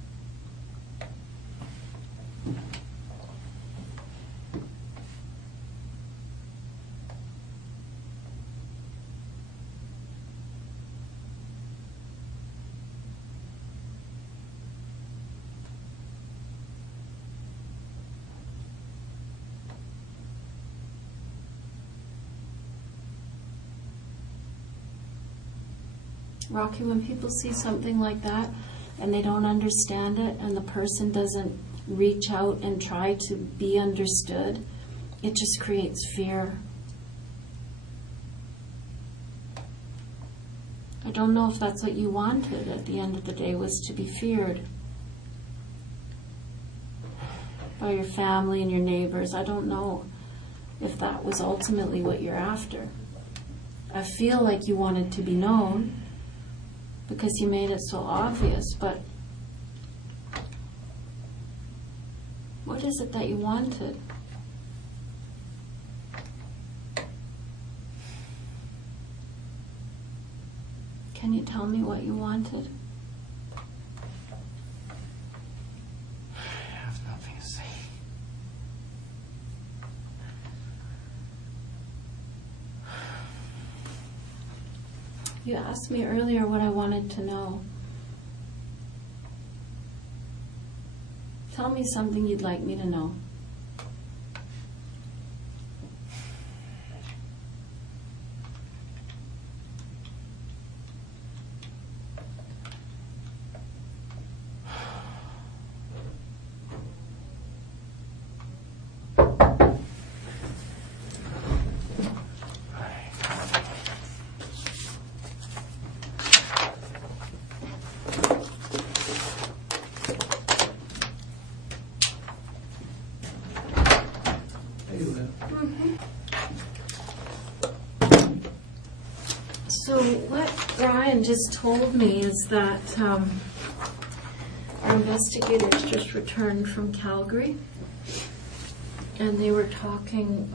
Rocky, when people see something like that and they don't understand it and the person doesn't reach out and try to be understood, it just creates fear. I don't know if that's what you wanted at the end of the day, was to be feared by your family and your neighbors. I don't know if that was ultimately what you're after. I feel like you wanted to be known, because you made it so obvious, but what is it that you wanted? Can you tell me what you wanted? I have nothing to say. You asked me earlier what I wanted to know. Tell me something you'd like me to know. So what Brian just told me is that our investigators just returned from Calgary, and they were talking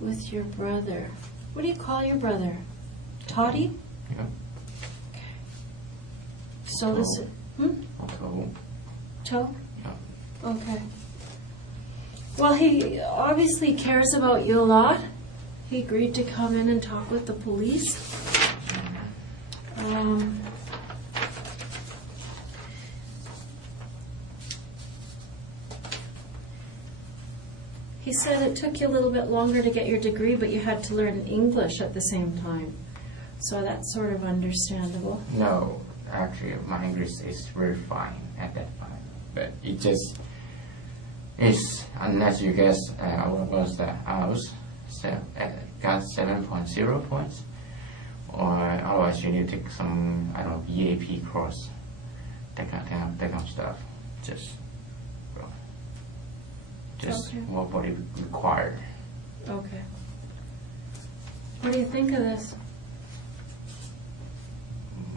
with your brother. What do you call your brother? Toddy? Yeah. So this is... Also, Toe? yeah. Okay. Well, he obviously cares about you a lot. He agreed to come in and talk with the police. He said it took you a little bit longer to get your degree, but you had to learn English at the same time. So that's sort of understandable. No, actually, my English is very fine at that time. But it just is, unless you guess what was the hours, so got 7.0 points, Or otherwise you need to take some, I don't know, EAP course, that kind of stuff. Just Okay. what body required. Okay. What do you think of this?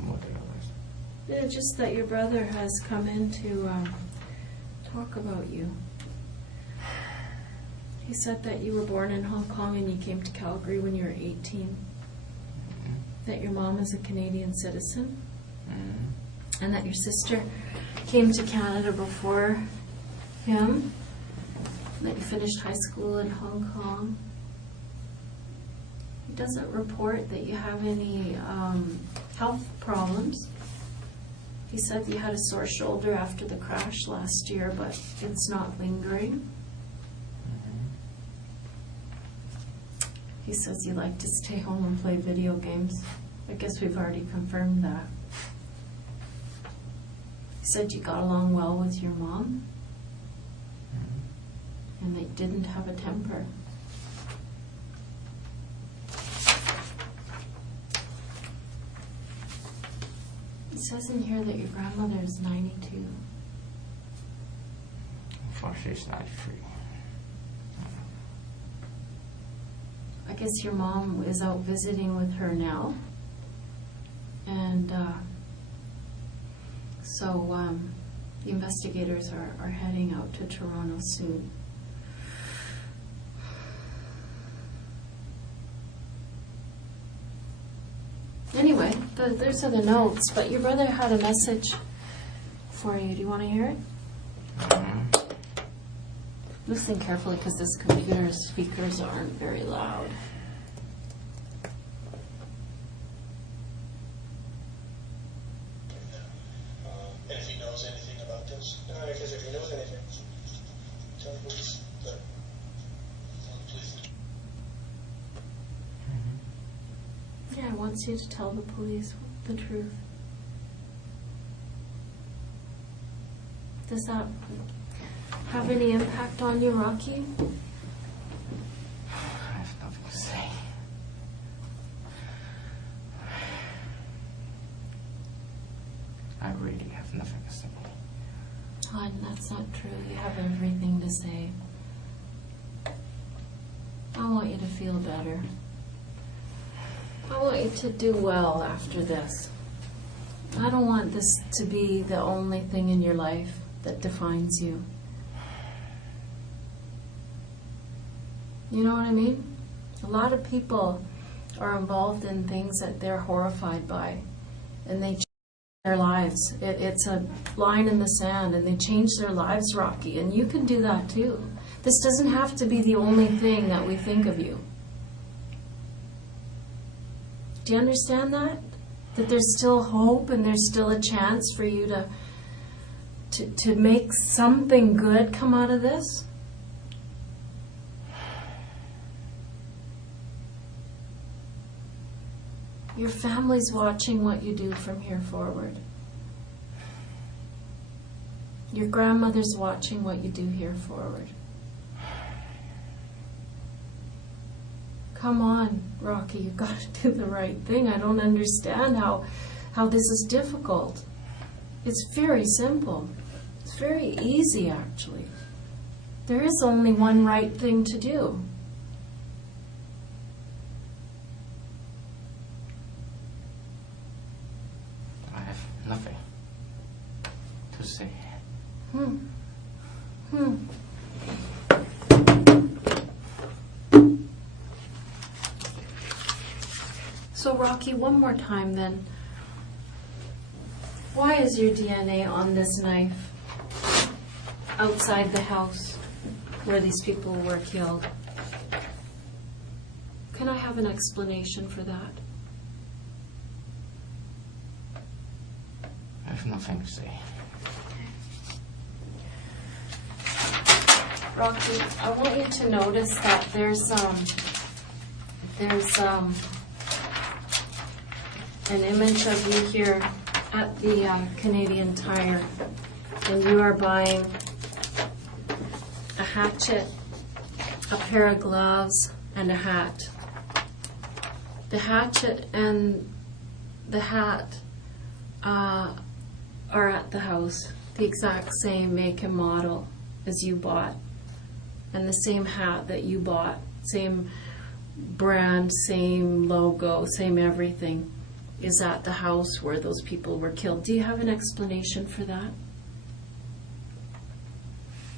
What the others? Yeah, just that your brother has come in to talk about you. He said that you were born in Hong Kong and you came to Calgary when you were 18. Mm-hmm. That your mom is a Canadian citizen. Mm-hmm. And that your sister came to Canada before him. That you finished high school in Hong Kong. He doesn't report that you have any health problems. He said you had a sore shoulder after the crash last year, but it's not lingering. He says you like to stay home and play video games. I guess we've already confirmed that. He said you got along well with your mom, and they didn't have a temper. It says in here that your grandmother is 92. Unfortunately, it's 93. I guess your mom is out visiting with her now. And so the investigators are heading out to Toronto soon. Anyway, there's other notes, but your brother had a message for you. Do you want to hear it? Mm-hmm. Listen carefully because this computer's speakers aren't very loud. And if he knows anything about this? No, because if he knows anything, tell the police. Tell the police. Yeah, I want you to tell the police the truth. Does that have any impact on you, Rocky? I have nothing to say. I really have nothing to say. Todd, that's not true. You have everything to say. I want you to feel better. I want you to do well after this. I don't want this to be the only thing in your life that defines you. You know what I mean? A lot of people are involved in things that they're horrified by, and they change their lives. It's a line in the sand, and they change their lives, Rocky, and you can do that too. This doesn't have to be the only thing that we think of you. Do you understand that? That there's still hope and there's still a chance for you to make something good come out of this? Your family's watching what you do from here forward. Your grandmother's watching what you do here forward. Come on, Rocky, you've got to do the right thing. I don't understand how this is difficult. It's very simple. It's very easy, actually. There is only one right thing to do. I have nothing to say. So, Rocky, one more time then. Why is your DNA on this knife outside the house where these people were killed? Can I have an explanation for that? I have nothing to say. Rocky, I want you to notice that there's an image of you here at the Canadian Tire, and you are buying a hatchet, a pair of gloves, and a hat. The hatchet and the hat are at the house, the exact same make and model as you bought, and the same hat that you bought, same brand, same logo, same everything, is at the house where those people were killed. Do you have an explanation for that?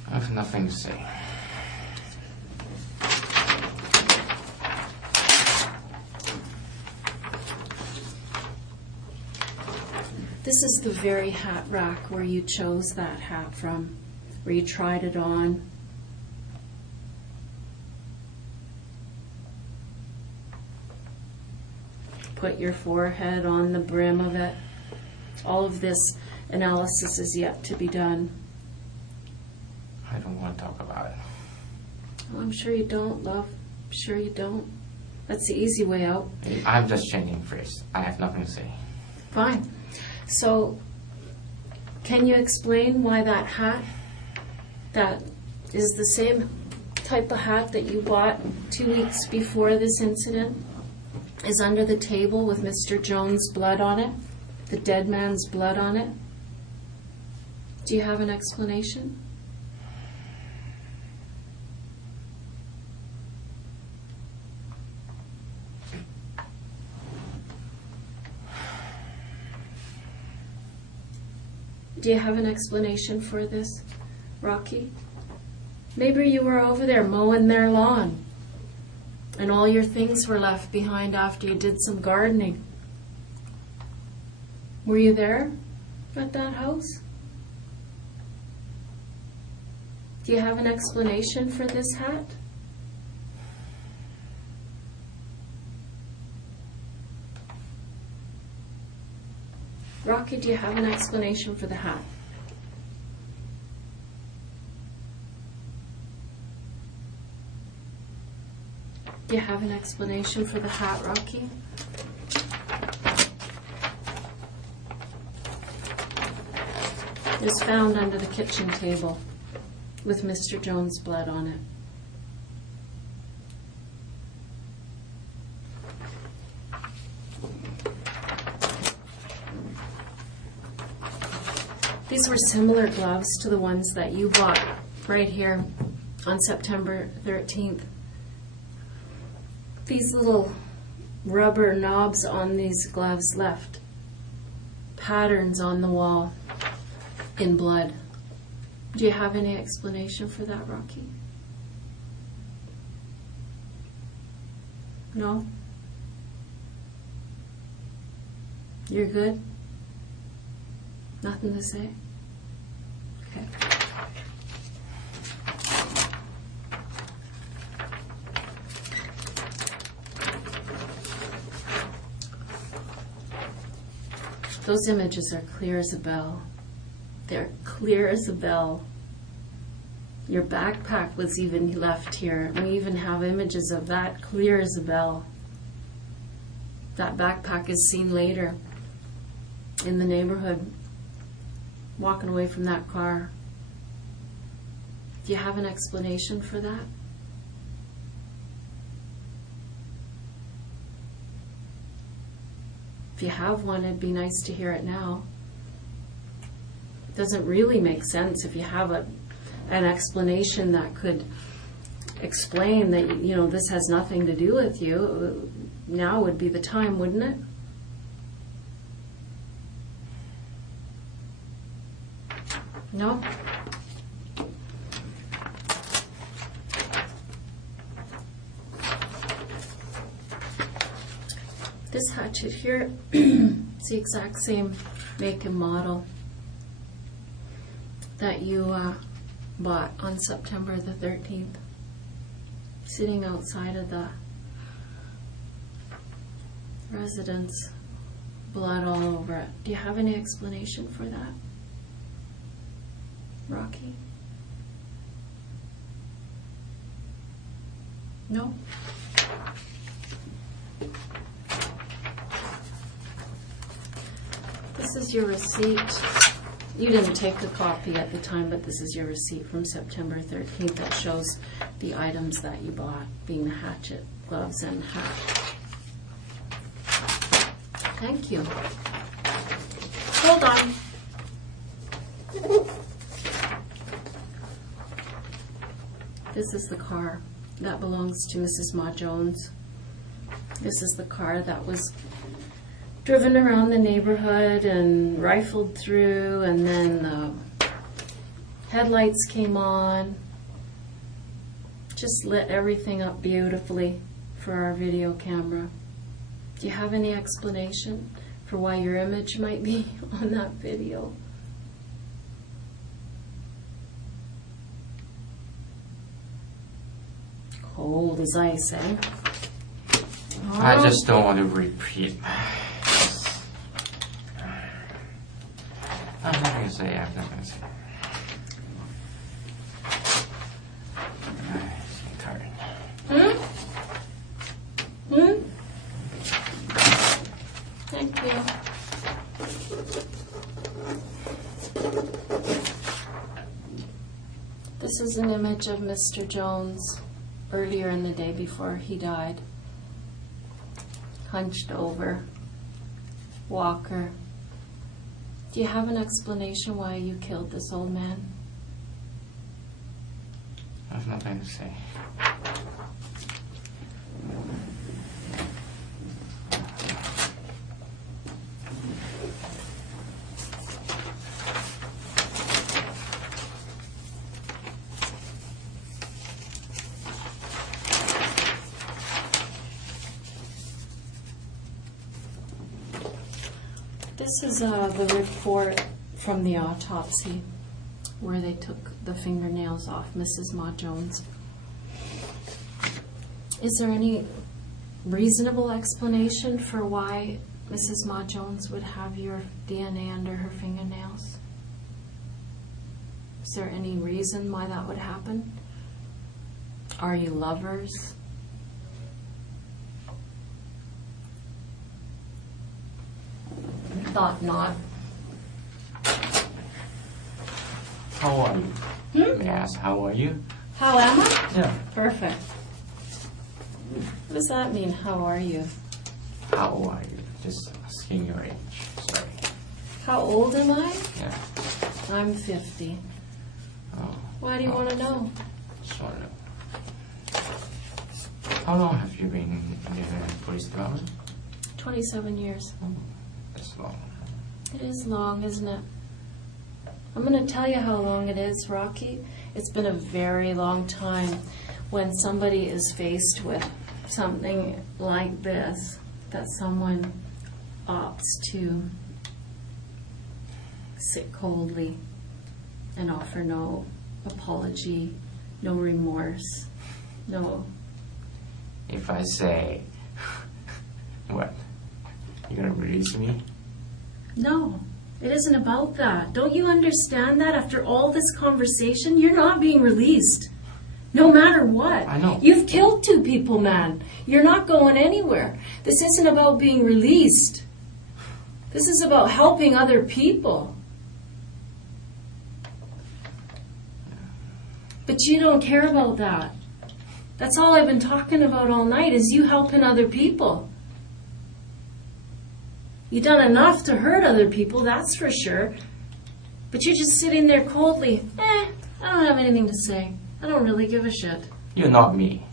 I have nothing to say. This is the very hat rack where you chose that hat from, where you tried it on. Put your forehead on the brim of it. All of this analysis is yet to be done. I don't want to talk about it. Oh, I'm sure you don't, love. I'm sure you don't. That's the easy way out. I'm just changing phrase. I have nothing to say. Fine. So, can you explain why that hat, that is the same type of hat that you bought 2 weeks before this incident, is under the table with Mr. Jones' blood on it, the dead man's blood on it? Do you have an explanation? Do you have an explanation for this, Rocky? Maybe you were over there mowing their lawn and all your things were left behind after you did some gardening. Were you there at that house? Do you have an explanation for this hat? Rocky, do you have an explanation for the hat? Do you have an explanation for the hat, Rocky? It was found under the kitchen table with Mr. Jones' blood on it. These were similar gloves to the ones that you bought right here on September 13th. These little rubber knobs on these gloves left patterns on the wall in blood. Do you have any explanation for that, Rocky? No? You're good? Nothing to say? Okay. Those images are clear as a bell. They're clear as a bell. Your backpack was even left here. We even have images of that, clear as a bell. That backpack is seen later in the neighborhood, walking away from that car. Do you have an explanation for that? If you have one, it'd be nice to hear it now. It doesn't really make sense if you have an explanation that could explain that, you know, this has nothing to do with you. Now would be the time, wouldn't it? No? This hatchet here, it's the exact same make and model that you bought on September the 13th, sitting outside of the residence, blood all over it. Do you have any explanation for that, Rocky? No? This is your receipt. You didn't take the copy at the time, but this is your receipt from September 13th that shows the items that you bought, being the hatchet, gloves, and hat. Thank you. Hold on. This is the car that belongs to Mrs. Mah-Jones. This is the car that was driven around the neighborhood and rifled through, and then the headlights came on. Just lit everything up beautifully for our video camera. Do you have any explanation for why your image might be on that video? Cold as ice, eh? I just don't want to repeat. I'm not going to say after this. I'm tired. Thank you. This is an image of Mr. Jones earlier in the day before he died. Hunched over, walker. Do you have an explanation why you killed this old man? I have nothing to say. This is the report from the autopsy where they took the fingernails off Mrs. Mah-Jones. Is there any reasonable explanation for why Mrs. Mah-Jones would have your DNA under her fingernails? Is there any reason why that would happen? Are you lovers? Thought not. How are you? May I ask, how are you? How am I? Yeah. Perfect. What does that mean, how are you? How old are you? Just asking your age. Sorry. How old am I? Yeah. I'm 50. Oh. Why do you want to know? Just want to know. How long have you been in the police department? 27 years. Oh, that's long. It is long, isn't it? I'm going to tell you how long it is, Rocky. It's been a very long time when somebody is faced with something like this, that someone opts to sit coldly and offer no apology, no remorse, no... If I say, what? You're going to release me? No, it isn't about that. Don't you understand that after all this conversation, you're not being released? No matter what. I know. You've killed 2 people, man. You're not going anywhere. This isn't about being released. This is about helping other people. But you don't care about that. That's all I've been talking about all night, is you helping other people. You've done enough to hurt other people, that's for sure. But you're just sitting there coldly. I don't have anything to say. I don't really give a shit. You're not me.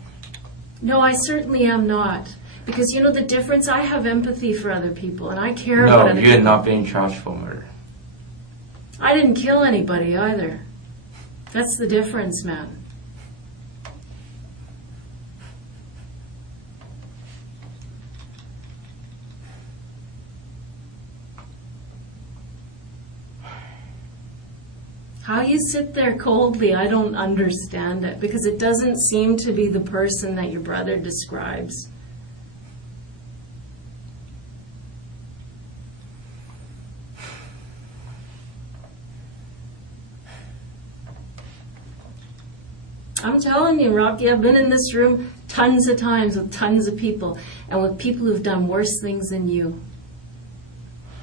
No, I certainly am not. Because you know the difference? I have empathy for other people, and I care about other No, people. you're not being charged for murder. I didn't kill anybody either. That's the difference, man. How you sit there coldly, I don't understand it, because it doesn't seem to be the person that your brother describes. I'm telling you, Rocky, I've been in this room tons of times with tons of people, and with people who've done worse things than you.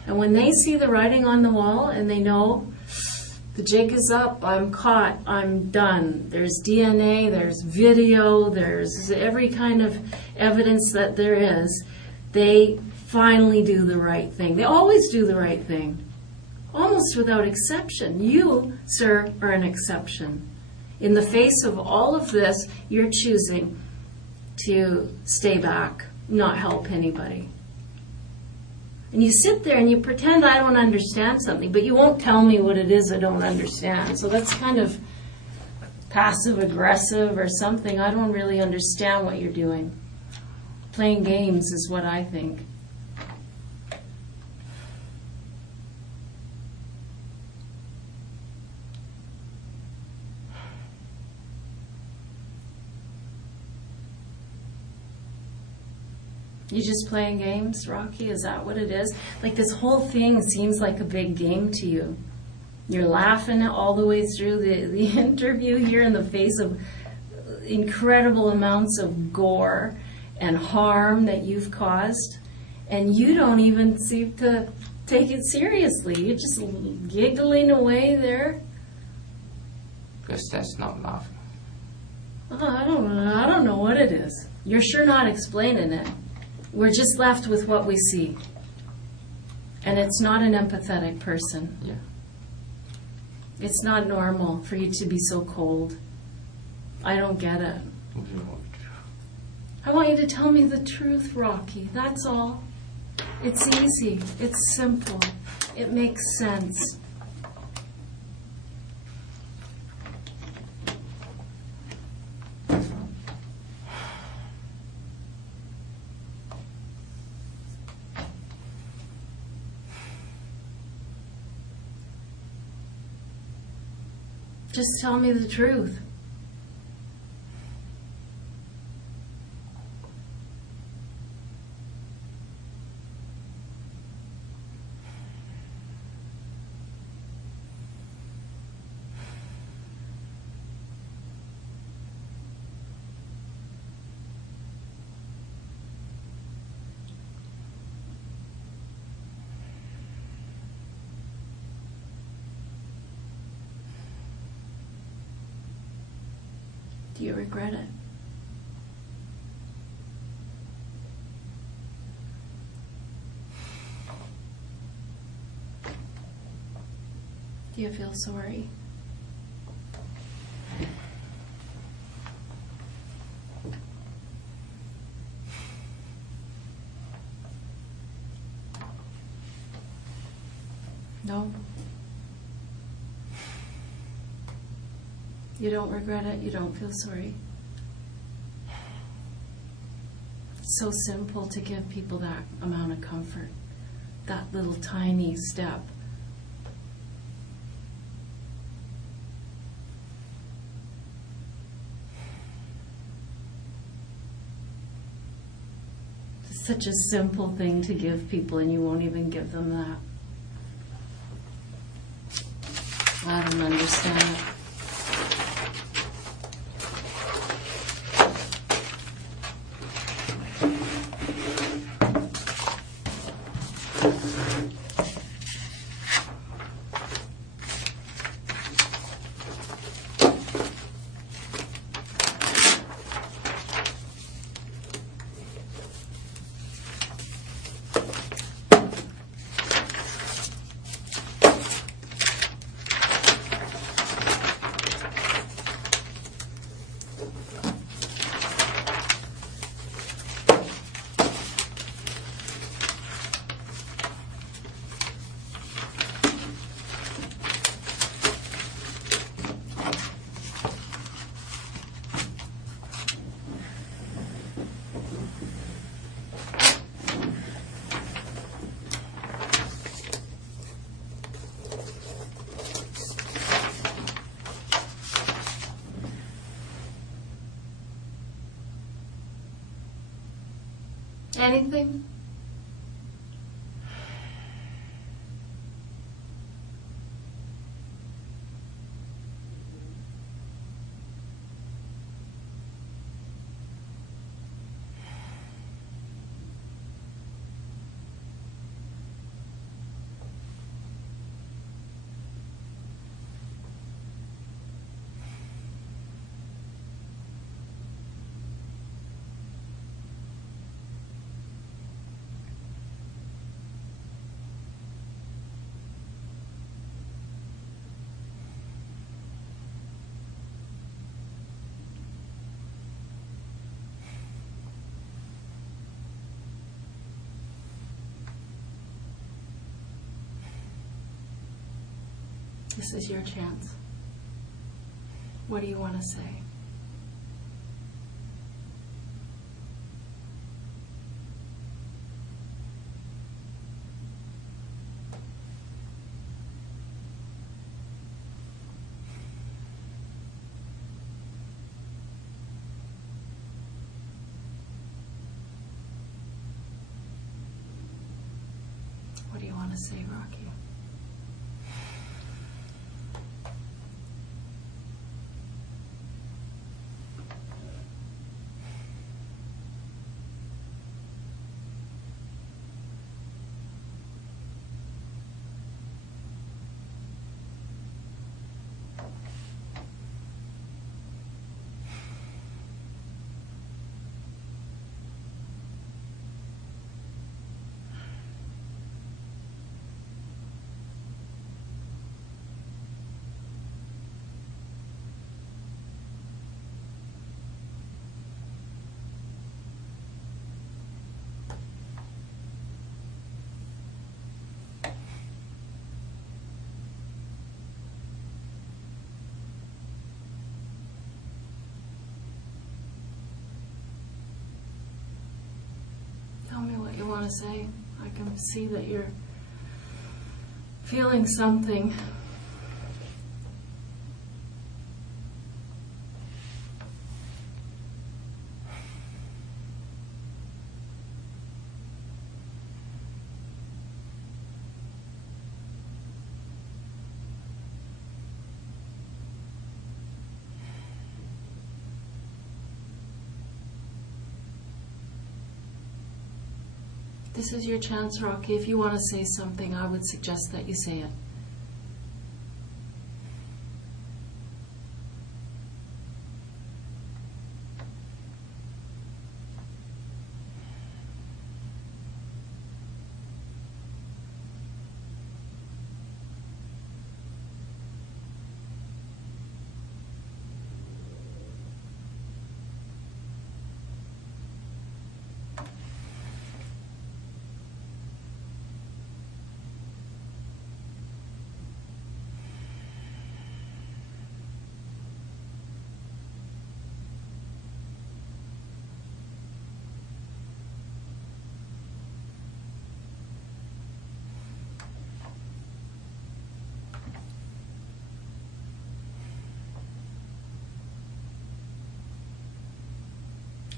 And when they see the writing on the wall and they know the jig is up, I'm caught, I'm done. There's DNA, there's video, there's every kind of evidence that there is. They finally do the right thing. They always do the right thing, almost without exception. You, sir, are an exception. In the face of all of this, you're choosing to stay back, not help anybody. And you sit there and you pretend I don't understand something, but you won't tell me what it is I don't understand. So that's kind of passive-aggressive or something. I don't really understand what you're doing. Playing games is what I think. You just playing games, Rocky? Is that what it is? Like, this whole thing seems like a big game to you. You're laughing all the way through the interview here in the face of incredible amounts of gore and harm that you've caused, and you don't even seem to take it seriously. You're just giggling away there. Because that's not laughing. Oh, I don't know what it is. You're sure not explaining it. We're just left with what we see. And it's not an empathetic person. Yeah. It's not normal for you to be so cold. I don't get it. I want you to tell me the truth, Rocky. That's all. It's easy. It's simple. It makes sense. Just tell me the truth. Do you regret it? Do you feel sorry? No? You don't regret it? You don't feel sorry? It's so simple to give people that amount of comfort, that little tiny step. It's such a simple thing to give people, and you won't even give them that. I don't understand it. Anything? This is your chance. What do you want to say? What do you want to say, Rocky? Tell me what you want to say. I can see that you're feeling something. This is your chance, Rocky. If you want to say something, I would suggest that you say it.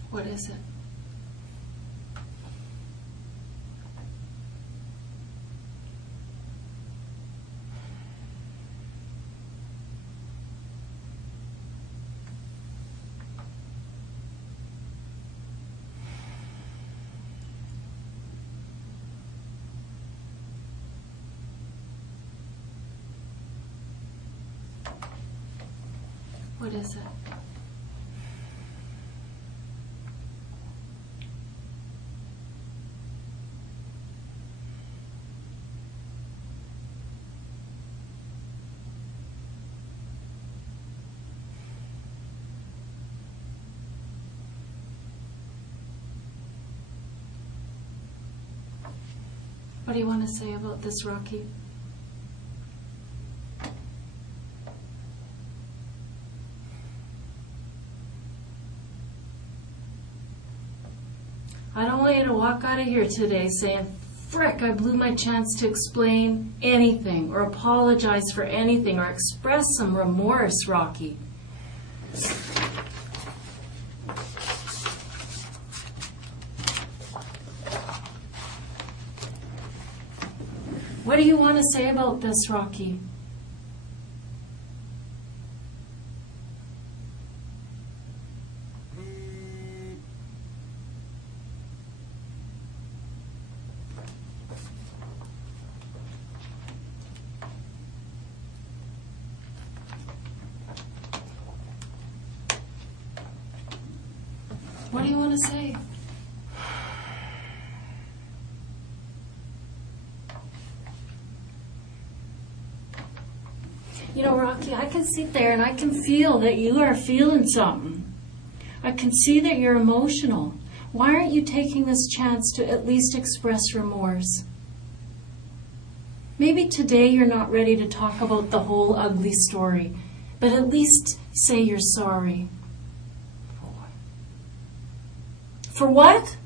What is it? What is it? What do you want to say about this, Rocky? I don't want you to walk out of here today saying, frick, I blew my chance to explain anything or apologize for anything or express some remorse, Rocky. What do you want to say about this, Rocky? What do you want to say? You know, Rocky, I can sit there and I can feel that you are feeling something. I can see that you're emotional. Why aren't you taking this chance to at least express remorse? Maybe today you're not ready to talk about the whole ugly story, but at least say you're sorry. For what?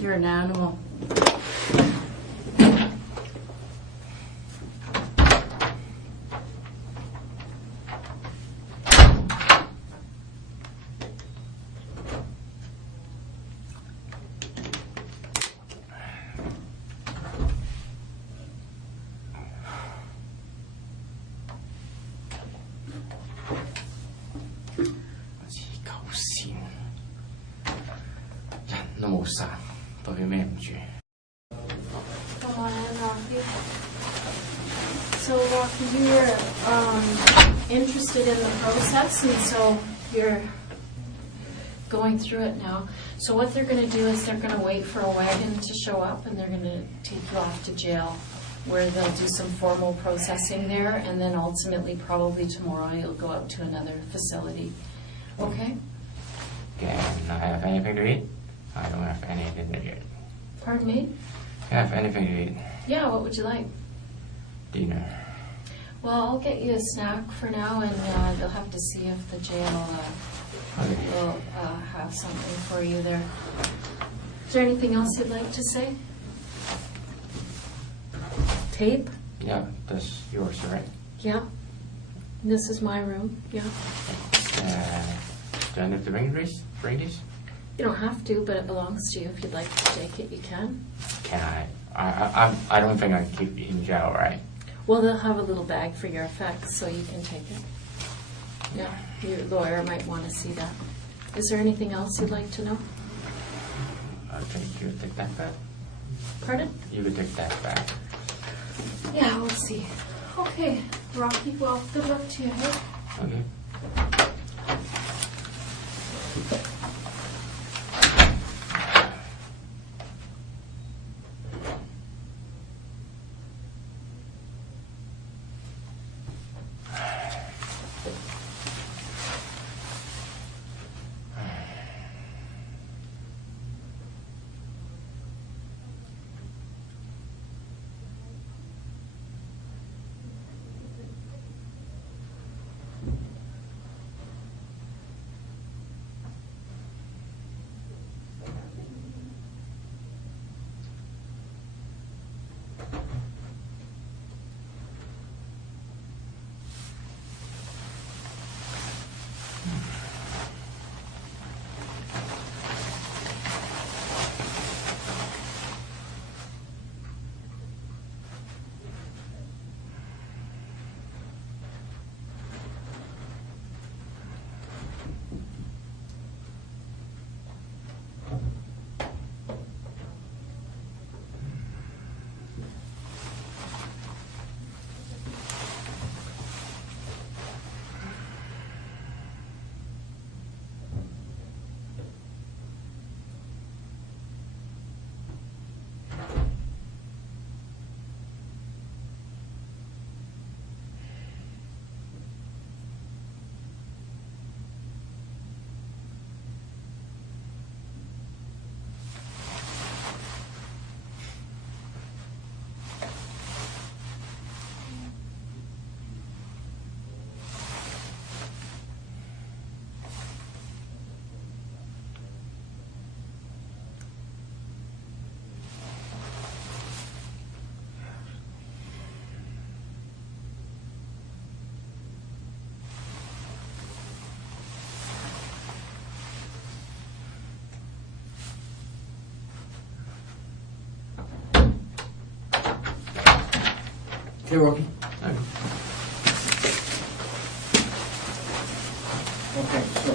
You're an animal. Come on in, Rocky. So, Rocky, you were interested in the process, and so you're going through it now. So what they're going to do is they're going to wait for a wagon to show up, and they're going to take you off to jail, where they'll do some formal processing there, and then ultimately, probably tomorrow, you'll go out to another facility. Okay? Can I have anything to eat? I don't have anything to eat. Pardon me? Can I have anything to eat? Yeah, what would you like? Dinner. Well, I'll get you a snack for now, and you'll have to see if the jail will have something for you there. Is there anything else you'd like to say? Tape? Yeah, that's yours, right? Yeah. This is my room. Yeah. Do I need to bring this? You don't have to, but it belongs to you. If you'd like to take it, you can. Can I? I don't think I keep it in jail, right? Well, they'll have a little bag for your effects, so you can take it. Yeah, your lawyer might want to see that. Is there anything else you'd like to know? Okay, you take that back. Pardon? You could take that back. Yeah, we'll see. Okay, Rocky, well, good luck to you, hey? Okay. Okay, Rocky. Okay. Okay, so